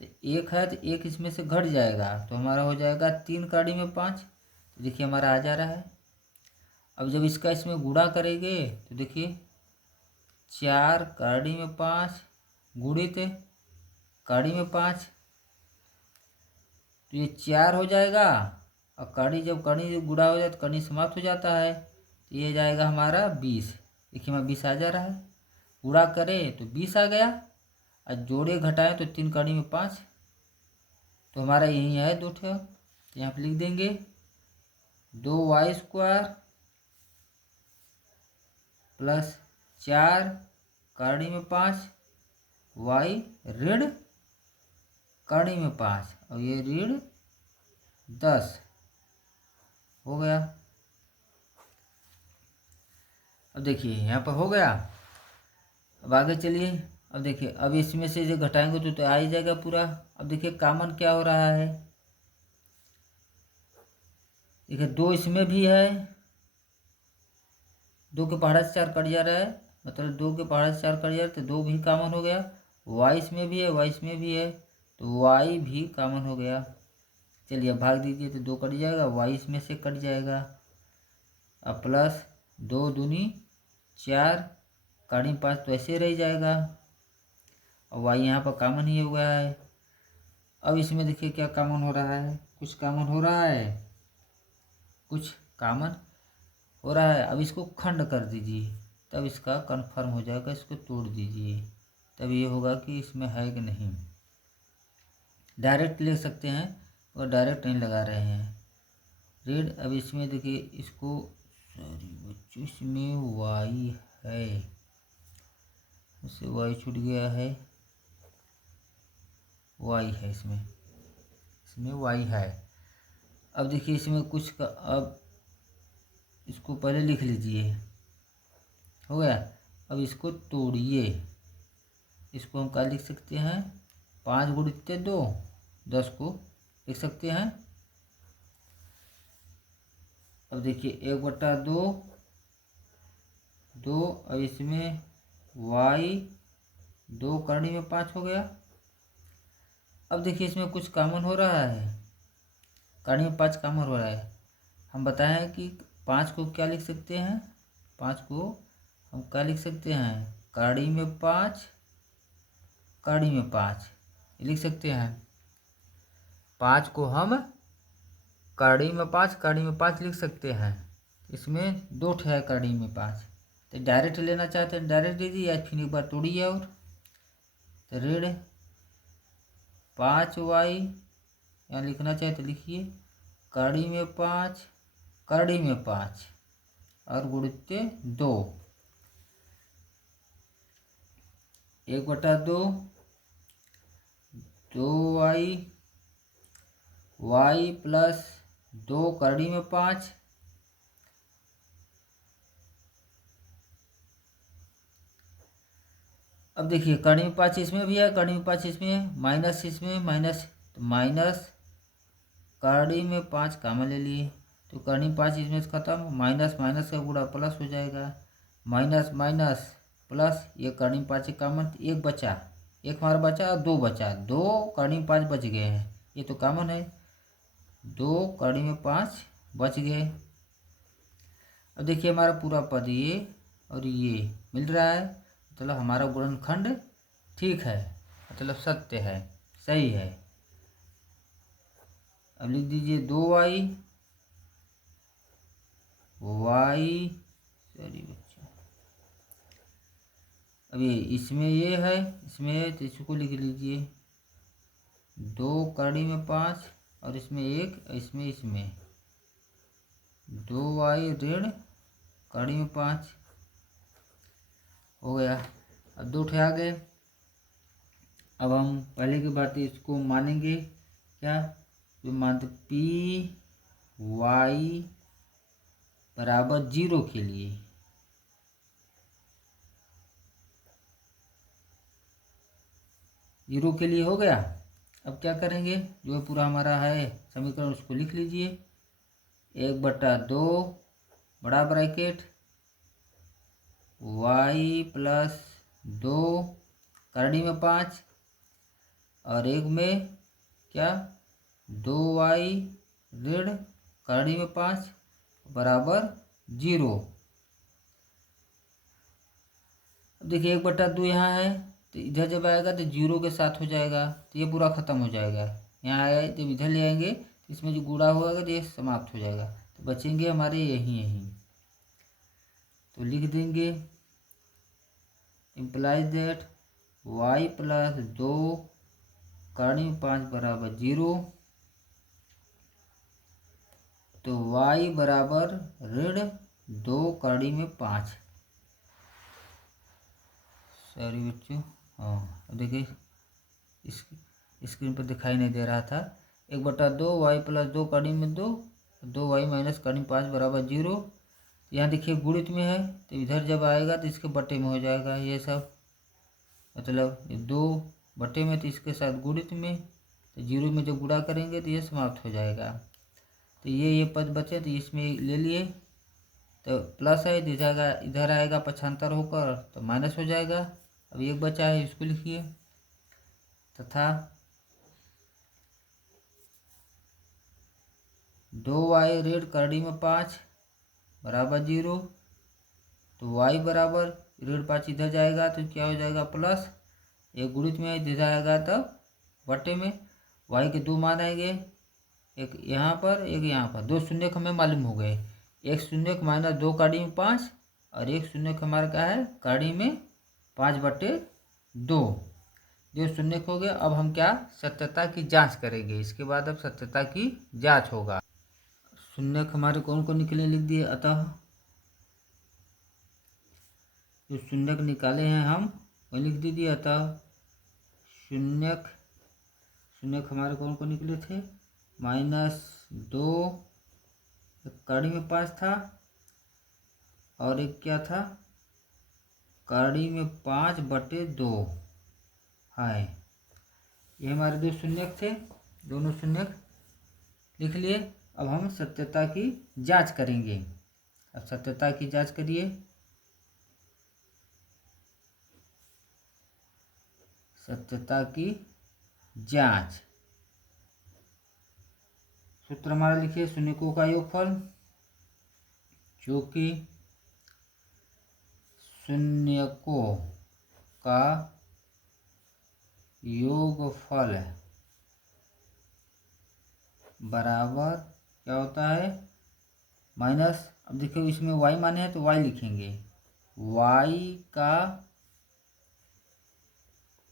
तो 1 है तो 1 इसमें से घट जाएगा, तो हमारा हो जाएगा 3 करड़ी में 5, तो देखिए हमारा आ जा रहा है। अब जब इसका इसमें गुणा करेंगे तो देखिए 4 करड़ी में 5 गुणित करड़ी में 5, तो ये 4 हो जाएगा, और कड़ी जब कड़ी गुणा हो जाए तो कड़ी समाप्त हो जाता है, तो ये जाएगा हमारा 20, देखिए हमारा 20 आ जा रहा है, गुणा करें तो 20 आ गया, और जोड़े घटाएं तो 3 कड़ी में 5, तो हमारा यही है 2 ठो, तो यहाँ पे लिख देंगे 2y² प्लस 4 करड़ी में 5 वाई ऋण करड़ी में 5, और ये ऋण 10 हो गया। अब देखिए यहाँ पर हो गया, अब आगे चलिए। अब देखिए अब इसमें से जो घटाएंगे तो आ ही जाएगा पूरा। अब देखिए कॉमन क्या हो रहा है, देखिए 2 इसमें भी है, 2 के पहाड़ा से 4 कट जा रहा है, मतलब 2 के पहाड़ा से 4 कट जा रहा है, तो 2 भी कॉमन हो गया, y इसमें भी है, y इसमें भी है, तो y भी कॉमन हो गया। चलिए अब भाग दीजिए तो 2 कट जाएगा, y इसमें से कट जाएगा, अब प्लस 2 दूनी 4 कड़ी 5 तो ऐसे रह जाएगा, और y यहाँ पर कॉमन ही हो गया है। अब इसमें देखिए क्या कॉमन हो रहा है, कुछ कॉमन हो रहा है, कुछ कॉमन हो रहा है। अब इसको खंड कर दीजिए, तब इसका कन्फर्म हो जाएगा, इसको तोड़ दीजिए, तब ये होगा कि इसमें है कि नहीं। डायरेक्ट ले सकते हैं और डायरेक्ट नहीं लगा रहे हैं ऋण। अब इसमें देखिए इसको, सॉरी बच्चों इसमें y है, इससे y छूट गया है, y है इसमें y है। अब देखिए इसमें कुछ का, अब इसको पहले लिख लीजिए, हो गया। अब इसको तोड़िए, इसको हम क्या लिख सकते हैं, 5 गुणित 2 10 को लिख सकते हैं। अब देखिए 1/2 2, अब इसमें y 2 कड़ी में 5 हो गया। अब देखिए इसमें कुछ कॉमन हो रहा है, कड़ी में 5 कॉमन हो रहा है। हम बताएं कि 5 को क्या लिख सकते हैं, 5 को हम क्या लिख सकते हैं, कड़ी में 5, कड़ी में 5 लिख सकते हैं। 5 को हम कड़ी में 5, कड़ी में 5 लिख सकते हैं। इसमें 2 है कड़ी में 5, तो डायरेक्ट लेना चाहते हैं डायरेक्ट लीजिए, या फिर एक बार तोड़िए। और तो ऋण 5y, यहाँ लिखना चाहे तो लिखिए, कड़ी में 5, कड़ी में 5 और गुणित 2, 1/2, 2y, y प्लस 2 कड़ी में 5, अब देखिए कड़ी में 5 इसमें भी है, कड़ी में 5 इसमें, माइनस इसमें, माइनस तो माइनस कड़ी में 5 कामा ले लिए, तो कड़ी में 5 इसमें से खत्म, माइनस माइनस का गुणा प्लस हो जाएगा, माइनस माइनस प्लस, ये कड़ी में 5 कामन, एक बचा, एक हमारा बचा और 2 बचा, 2 कड़ी में 5 बच गए हैं, ये तो कामन है, 2 कड़ी में 5 बच गए। अब देखिए हमारा पूरा पद ये और ये मिल रहा है, मतलब हमारा गुणनखंड ठीक है, मतलब सत्य है, सही है। अब लिख दीजिए 2y, सॉरी बच्चा, अब ये इसमें ये है, इसमें है तो इसको लिख लीजिए 2 कड़ी में 5 और इसमें 1, इसमें 2y ऋण कड़ी में 5 हो गया। अब 2 आ गए। अब हम पहले की बात इसको मानेंगे क्या, जो मानते Py बराबर 0 के लिए, जीरो के लिए हो गया। अब क्या करेंगे, जो पूरा हमारा है समीकरण उसको लिख लीजिए, 1/2 बड़ा ब्रैकेट y प्लस 2 कड़ी में 5 और 1 में क्या 2y ऋण कड़ी में 5 बराबर 0। अब देखिए 1/2 यहाँ है, तो इधर जब आएगा तो 0 के साथ हो जाएगा, तो ये पूरा ख़त्म हो जाएगा। यहाँ आया जब इधर ले आएंगे तो इसमें जो गुणा होगा तो ये समाप्त हो जाएगा, तो बचेंगे हमारे यहीं, तो लिख देंगे इम्प्लाइज दैट y प्लस 2 कड़ी में 5 बराबर 0, तो y बराबर ऋण 2 कड़ी में 5। सॉरी बच्चों, हाँ देखिए इस स्क्रीन पर दिखाई नहीं दे रहा था, 1/2 y प्लस 2 कड़ी में 2, 2y माइनस कड़ी में 5 बराबर 0। यहाँ देखिए गुणित में है, तो इधर जब आएगा तो इसके बटे में हो जाएगा ये सब, मतलब 2 बटे में तो इसके साथ गुणित में, तो 0 में जब गुणा करेंगे तो ये समाप्त हो जाएगा। तो ये पद बचे तो इसमें ले लिए, तो प्लस है इधर आएगा पक्षांतर होकर तो माइनस हो जाएगा। अब एक बचा है इसको लिखिए, तथा 2y ऋण कड़ी में 5 बराबर 0, तो y बराबर ऋण 5 इधर जाएगा तो क्या हो जाएगा प्लस, एक गुणित में इधर आएगा तब बटे में, y के 2 मान आएंगे, एक यहाँ पर एक यहाँ पर, 2 शून्य हमें मालूम हो गए, एक शून्य माइनस 2 कड़ी में 5 और एक शून्य हमारा क्या है कड़ी में 5/2, जो शून्य हो गया। अब हम क्या सत्यता की जांच करेंगे, इसके बाद अब सत्यता की जांच होगा। शून्य हमारे कौन कौन निकले लिख दिए, अतः जो शून्य निकाले हैं हम वो लिख दीजिए, अतः शून्य हमारे कौन कौन निकले थे, -2 कड़ी में 5 था और एक क्या था कड़ी में 5/2 है, ये हमारे 2 शून्य थे, दोनों शून्य लिख लिए। अब हम सत्यता की जांच करेंगे। अब सत्यता की जांच करिए, सत्यता की जांच। सूत्र हमारा लिखिए, शून्यकों का योगफल जो कि शून्यकों का योगफल बराबर क्या होता है, माइनस, अब देखो इसमें y माने हैं तो y लिखेंगे, y का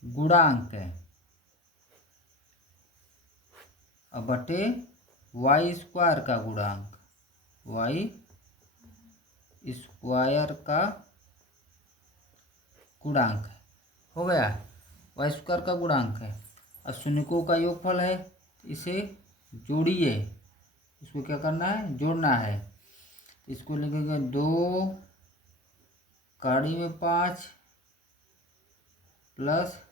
गुणांक है अब बटे वाई स्क्वायर का गुणांक, वाई स्क्वायर का गुणांक है, हो गया, वाई स्क्वायर का गुणांक है। अब शून्यकों का योगफल है, इसे जोड़िए, इसको क्या करना है, जोड़ना है। इसको लिखेंगे 2 कड़ी में 5 प्लस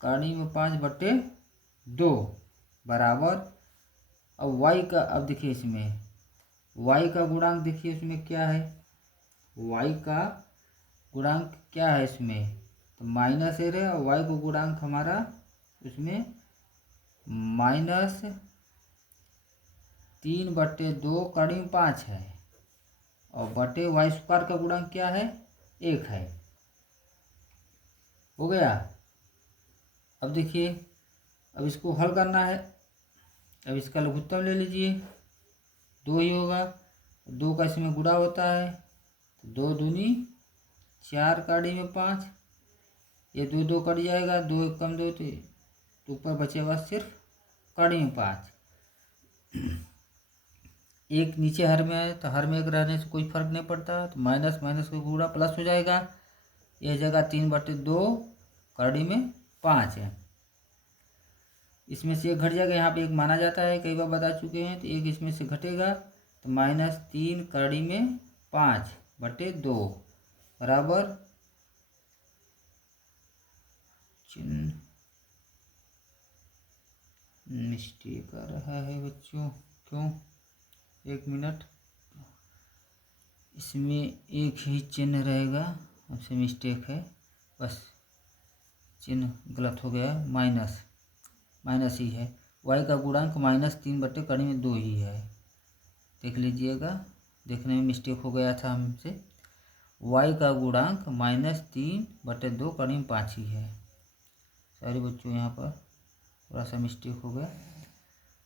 कड़ी में 5 बटे 2 बराबर, अब y का, अब देखिए इसमें y का गुणांक देखिए इसमें क्या है, y का गुणांक क्या है इसमें, तो माइनस है और y का गुणांक हमारा इसमें -3/2 कड़ी में 5 है और बटे वाई स्क्वायर का गुणांक क्या है, 1 है। हो गया। अब देखिए, अब इसको हल करना है, अब इसका लघुत्तम ले लीजिए, 2 ही होगा, 2 का इसमें गुणा होता है, 2 दूनी 4 कड़ी में 5, ये 2 2 कट जाएगा, 2 1 कम 2 तो ऊपर बचेगा सिर्फ कड़ी में 5, एक नीचे हर में है तो हर में एक रहने से कोई फर्क नहीं पड़ता, तो माइनस माइनस को गुणा प्लस हो जाएगा, यह जगह 3/2 कड़ी में 5 है, इसमें से एक घट जाएगा, यहाँ पे एक माना जाता है, कई बार बता चुके हैं, तो एक इसमें से घटेगा, तो -3 कड़ी में 5/2 बराबर, चिन्ह मिस्टेक आ रहा है बच्चों, क्यों, 1 मिनट, इसमें एक ही चिन्ह रहेगा, हमसे मिस्टेक है, बस चिन्ह गलत हो गया, माइनस ही है, y का गुणांक -3/2 ही है, देख लीजिएगा, देखने में मिस्टेक हो गया था हमसे, y का गुणांक -3/2 कड़ी में 5 ही है, सारे बच्चों यहाँ पर थोड़ा सा मिस्टेक हो गया।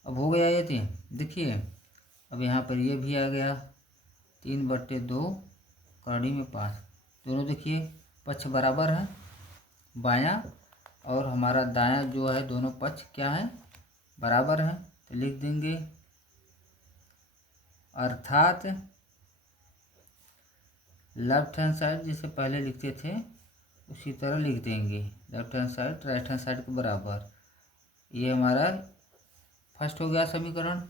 अब हो गया ये, देखिए अब यहाँ पर ये भी आ गया 3/2 कड़ी में 5, दोनों देखिए पक्ष बराबर है, बायां और हमारा दायां जो है, दोनों पक्ष क्या है, बराबर है, तो लिख देंगे, अर्थात लेफ्ट हैंड साइड जिसे पहले लिखते थे उसी तरह लिख देंगे, left hand side right hand side के बराबर, ये हमारा फर्स्ट हो गया समीकरण।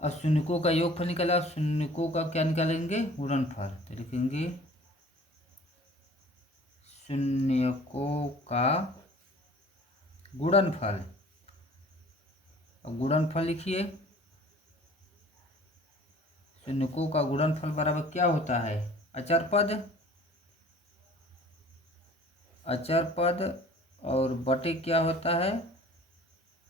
अब शून्यकों का योगफल निकला, शून्यकों का क्या निकालेंगे, गुणनफल, तो लिखेंगे शून्यकों का गुणनफल, अब गुणनफल लिखिए, शून्यकों का गुणनफल बराबर क्या होता है, अचर पद और बटे क्या होता है,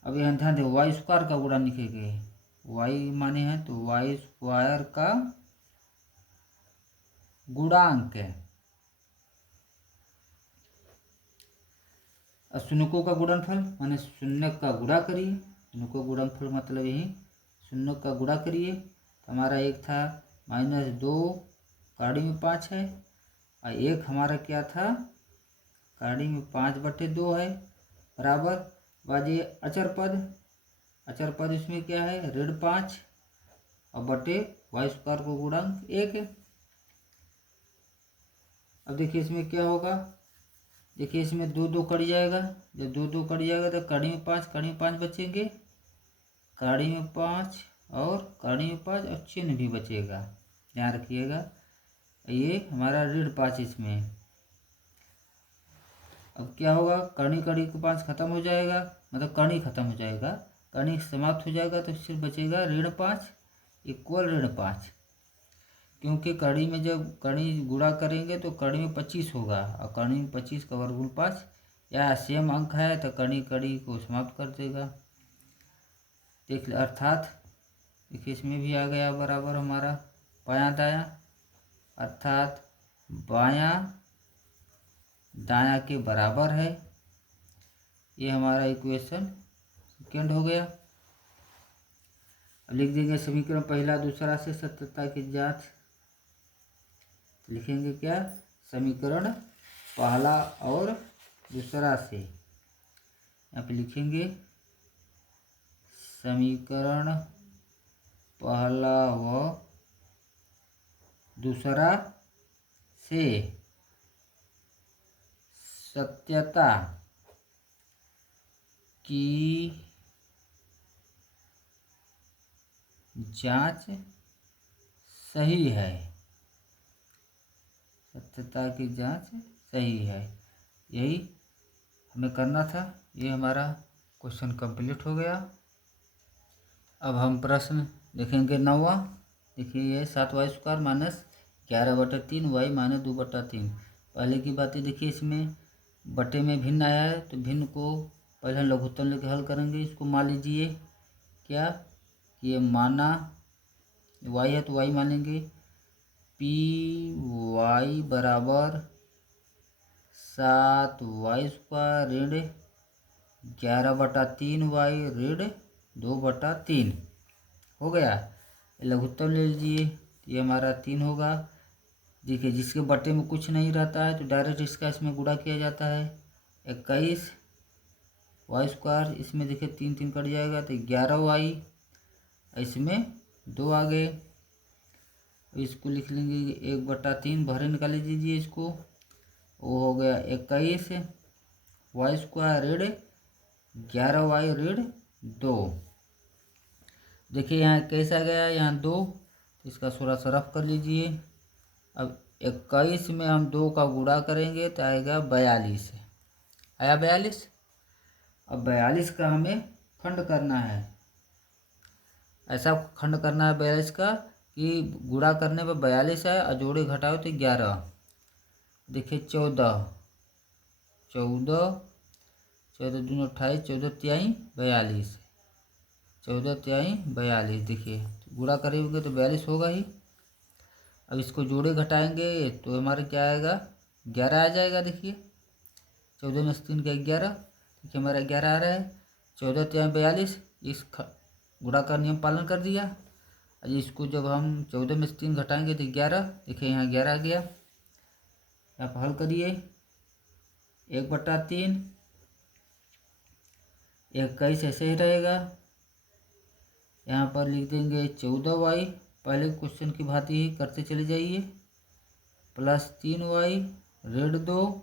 अब यहाँ ध्यान दें, वाई स्क्वायर का गुणा लिखेंगे, वाई माने हैं तो वाई स्क्वायर का गुणांक है, अब शून्यकों का गुणनफल माने शून्य का गुणा करिए, शून्य का गुणनफल मतलब यही शून्य का गुणा करिए, तो हमारा एक था -2 कड़ी में 5 है और एक हमारा क्या था, कड़ी में 5/2 है, बराबर, बाजे अचर पद इसमें क्या है, -5 और बटे वाई स्क्वायर को गुणांक 1। अब देखिए इसमें क्या होगा, देखिए इसमें 2 2 कट जाएगा, जब 2 2 कट जाएगा तो कड़ी में 5 बचेंगे, कड़ी में 5 और कड़ी में 5 और चिन्ह भी बचेगा, ध्यान रखिएगा, ये हमारा -5 इसमें। अब क्या होगा, कड़ी के 5 खत्म हो जाएगा, मतलब कड़ी खत्म हो जाएगा, कड़ी समाप्त हो जाएगा, तो सिर्फ बचेगा -5 इक्वल -5, क्योंकि कड़ी में जब कड़ी गुणा करेंगे तो कड़ी में 25 होगा और कड़ी में 25 का वर्गमूल 5 या सेम अंक है तो कड़ी कड़ी को समाप्त कर देगा। देख ले, अर्थात देखिए इसमें भी आ गया बराबर हमारा बायां दायां, अर्थात बायां दायां के बराबर है। ये हमारा इक्वेशन सेकेंड हो गया। अब लिख देंगे समीकरण पहला दूसरा से सत्यता की जांच। लिखेंगे क्या, समीकरण पहला और दूसरा से, यहाँ पे लिखेंगे समीकरण पहला व दूसरा से सत्यता की जांच सही है। सत्यता की जांच सही है, यही हमें करना था। ये हमारा क्वेश्चन कंप्लीट हो गया। अब हम प्रश्न देखेंगे 9वां। देखिए ये 7y² माइनस 11/3 y माइनस 2/3। पहले की बातें देखिए, इसमें बटे में भिन्न आया है तो भिन्न को पहले हम लघुत्तम लेकर हल करेंगे। इसको मान लीजिए क्या कि ये माना y है तो y मानेंगे py बराबर 7y² ऋण 11/3y ऋण 2/3 हो गया। लघुत्तम ले लीजिए, ये हमारा 3 होगा। देखिए जिसके बटे में कुछ नहीं रहता है तो डायरेक्ट इसका इसमें गुणा किया जाता है। 21y², इसमें देखिए 3 3 कट जाएगा तो 11y, इसमें 2 आ गए। इसको लिख लेंगे 1/3, बाहर निकाल लीजिए इसको, वो हो गया 21y² ऋण 11y ऋण 2। देखिए यहाँ कैसा गया, यहाँ 2, तो इसका थोड़ा सा रफ कर लीजिए। अब 21 में हम 2 का गुणा करेंगे तो आएगा 42, आया 42। अब 42 का हमें खंड करना है, ऐसा खंड करना है 42 का कि गुणा करने पर 42 है और जोड़े घटाओ तो 11। देखिए 14 14 14 दूनी 28, 14 तिहाई 42, 14 तिहाई 42। देखिए गुणा करेंगे तो 42 होगा ही। अब इसको जोड़े घटाएंगे तो हमारे क्या आएगा, 11 आ जाएगा। देखिए 14 में 3 का 11, देखिए हमारा 11 आ रहा है। 14 तिहाई 42, इस गुणा का नियम पालन कर दिया। इसको जब हम 14 में 3 घटाएंगे तो 11, देखिए यहाँ 11 आ गया। आप हल करिए, 1/3, 21 ऐसे ही रहेगा। यहाँ पर लिख देंगे 14y, पहले क्वेश्चन की भांति ही करते चले जाइए, प्लस 3y ऋण 2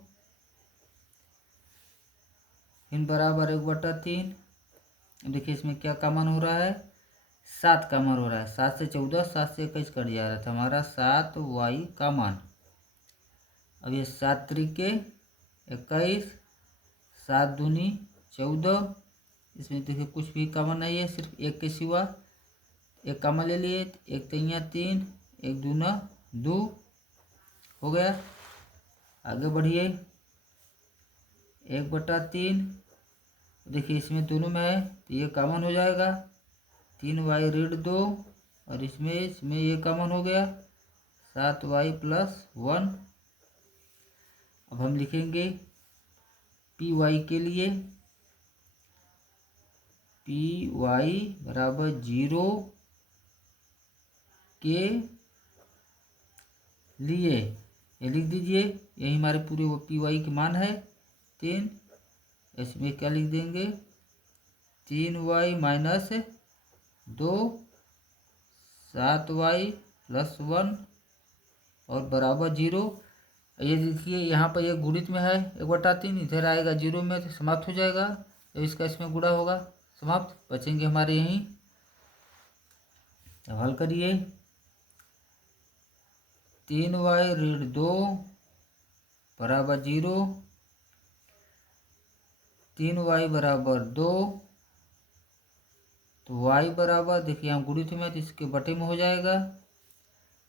फिर बराबर 1/3। देखिए इसमें क्या कॉमन हो रहा है, 7 कॉमन हो रहा है। 7 से 14, 7 से 21 कट जा रहा था हमारा 7y कॉमन। अब ये 7 त्रिके 21, 7 दूनी 14, इसमें देखिए कुछ भी कॉमन नहीं है, सिर्फ एक के सिवा एक कॉमन ले लिए। 1 तिया 3, 1 दूना 2 हो गया। आगे बढ़िए, 1/3, देखिए इसमें दोनों में है तो ये कॉमन हो जाएगा, 3y ऋण 2, और इसमें ये कॉमन हो गया 7y + 1। अब हम लिखेंगे py के लिए, py बराबर 0 के लिए ये लिख दीजिए, यही हमारे पूरे वो py के मान है 3। इसमें क्या लिख देंगे, 3y - 2, 7y + 1 और बराबर 0। ये देखिए यहाँ पर ये गुणित में है 1/3, इधर आएगा 0 में तो समाप्त हो जाएगा। तो इसका इसमें गुणा होगा, समाप्त, बचेंगे हमारे यहीं। अब हल करिए, 3y ऋण 2 बराबर 0, 3y बराबर 2, तो y बराबर, देखिए यहाँ गुणित में तो इसके बटे में हो जाएगा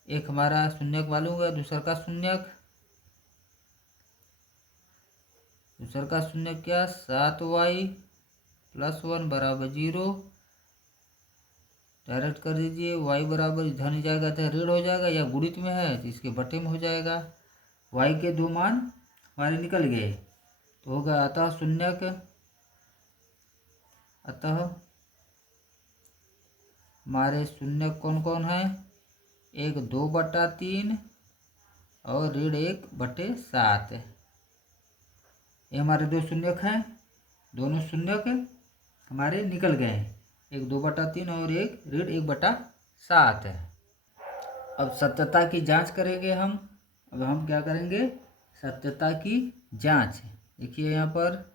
एक हमारा शून्यक मालूम है, दूसरा का शून्यक, दूसरा का शून्यक क्या, 7y + 1 बराबर 0। डायरेक्ट कर दीजिए, y बराबर धन जाएगा तो ऋण हो जाएगा, या गुणित में है तो इसके बटे में हो जाएगा। y के दो मान हमारे निकल गए, तो होगा अतः शून्यक, अतः हमारे शून्यक कौन कौन है, 1 2/3 और ऋण 1/7। ये हमारे दो शून्यक हैं, दोनों शून्यक हमारे निकल गए हैं, 1 2/3 और एक ऋण 1/7 है। अब सत्यता की जांच करेंगे हम। अब हम क्या करेंगे, सत्यता की जांच। देखिए यहाँ पर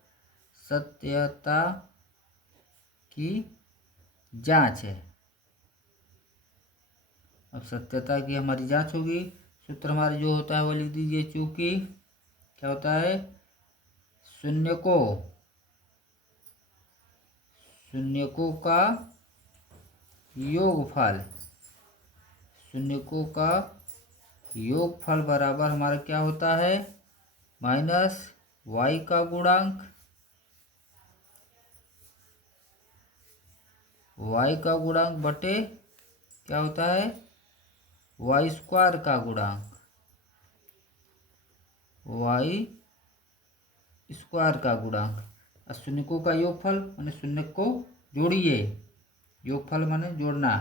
सत्यता की जांच है। अब सत्यता की हमारी जांच होगी, सूत्र हमारे जो होता है वो लिख दीजिए। चूंकि क्या होता है, शून्यकों का योगफल, शून्यकों का योगफल बराबर हमारा क्या होता है, -y का गुणांक, y का गुणांक बटे क्या होता है, y² का गुणांक, y² का गुणांक। शून्यकों का योगफल माने शून्यक को जोड़िए, योगफल माने जोड़ना,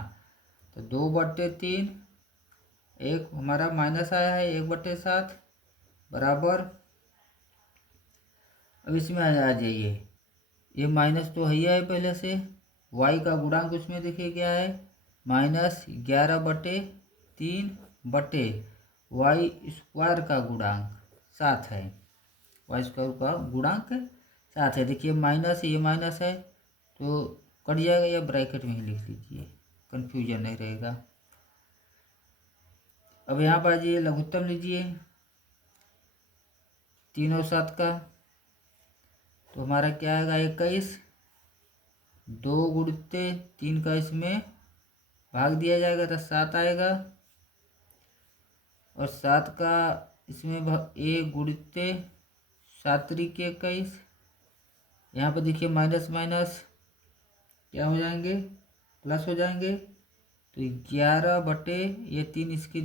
तो 2/3, एक हमारा माइनस आया है 1/7 बराबर, अब इसमें आ जाइए, ये माइनस तो है पहले से, y का गुणांक उसमें देखिए क्या है, -11/3 बटे y² का गुणांक 7 है, y² का गुणांक 7 है। देखिए माइनस, ये माइनस है तो कट जाएगा, या ब्रैकेट में ही लिख लीजिए, कन्फ्यूजन नहीं रहेगा। अब यहाँ पर आ जाइए, लघुत्तम लीजिए 3 और 7 का, तो हमारा क्या आएगा, 21, 2 गुणित 3 का इसमें भाग दिया जाएगा तो 7 आएगा, और 7 का इसमें 1 गुणित 7 × 21, यहाँ पर देखिए माइनस माइनस क्या हो जाएंगे, प्लस हो जाएंगे, तो 11/3 इसकी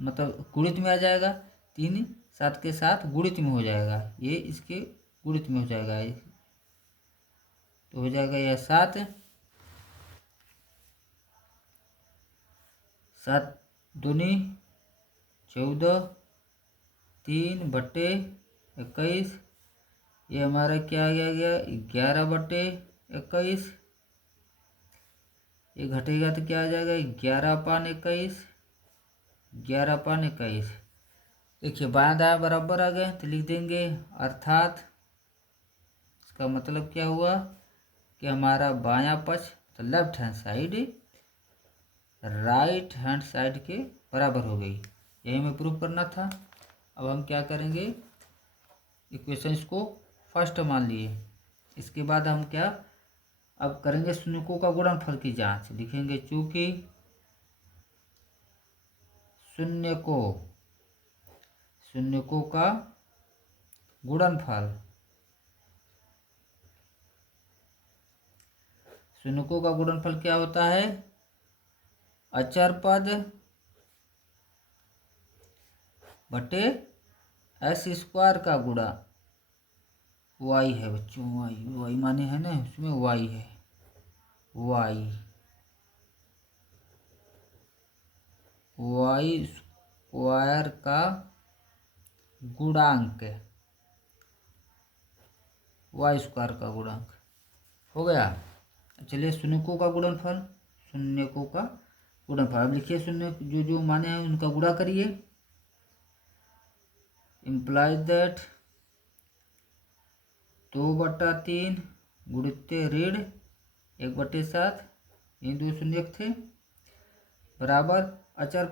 मतलब गुणित में आ जाएगा, 3 7 के साथ गुणित में हो जाएगा, ये इसके गुणित में हो जाएगा, तो हो जाएगा यह 7, 7 दूनी 14, 3/21, ये हमारा क्या आ गया, 11/21, ये घटेगा तो क्या आ जाएगा, 11/21, 11/21। देखिए बायां दायां बराबर आ गए तो लिख देंगे, अर्थात इसका मतलब क्या हुआ कि हमारा बायां पक्ष तो left hand side right hand side के बराबर हो गई, यही हमें प्रूव करना था। अब हम क्या करेंगे, इक्वेशन को फर्स्ट मान लिए, इसके बाद हम क्या अब करेंगे, शून्यकों का गुणनफल की जांच। लिखेंगे चूंकि शून्यकों का गुणनफल, शून्यकों का गुणनफल क्या होता है, अचर पद बटे s² का गुणा, y है बच्चों, y माने है ना, उसमें y है, y² का गुणांक, y² का गुणांक हो गया। चलिए शून्यकों का गुणनफल, शून्यकों का गुणनफल, अब लिखिए शून्य जो जो माने हैं उनका गुणा करिए, इम्प्लाइज दैट 2/3 गुणित ऋण 1/7, ये दो शून्यक थे, बराबर अचर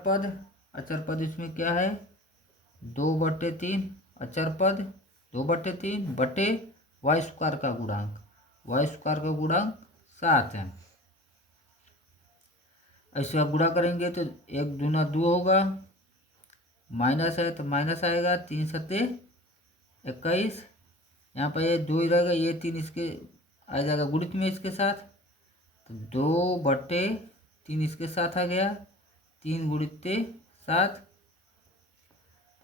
पद इसमें क्या है, 2/3, अचर पद 2/3 बटे y² का गुणांक, y² का गुणांक 7 है। ऐसे आप गुणा करेंगे तो 1 दूना 2 होगा, माइनस है तो माइनस आएगा, 3 सत्ते 21, यहाँ पर ये 2 ही रहेगा, ये 3 इसके आ जाएगा गुणित में इसके साथ, तो 2/3 इसके साथ आ गया, 3 गुणित 7,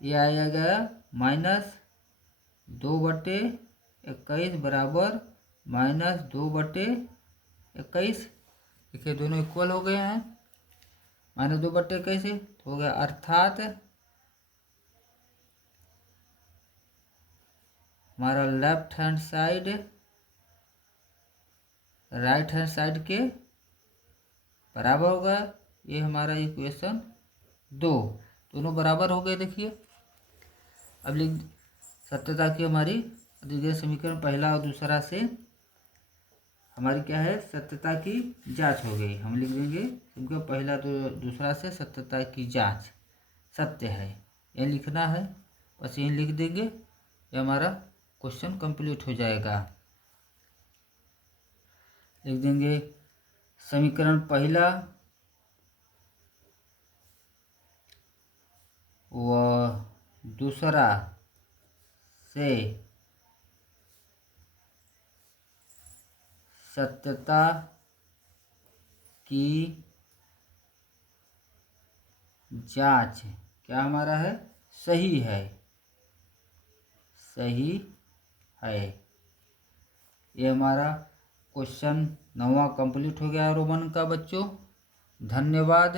ये आ जाएगा -2/21 बराबर -2/21। देखिए दोनों इक्वल हो गए हैं, -2/21 तो हो गया, अर्थात हमारा left hand side right hand side के बराबर होगा। ये हमारा इक्वेशन 2, दोनों बराबर हो गए। देखिए अब लिख सत्यता की हमारी द्वितीय समीकरण पहला और दूसरा से हमारी क्या है, सत्यता की जांच हो गई। हम लिख देंगे क्योंकि पहला तो दूसरा से सत्यता की जांच सत्य है, यह लिखना है, बस यही लिख देंगे, ये हमारा क्वेश्चन कंप्लीट हो जाएगा। लिख देंगे समीकरण पहला व दूसरा से सत्यता की जांच क्या हमारा है, सही है, सही है। ये हमारा क्वेश्चन 9वां कंप्लीट हो गया रोमन का बच्चों। धन्यवाद।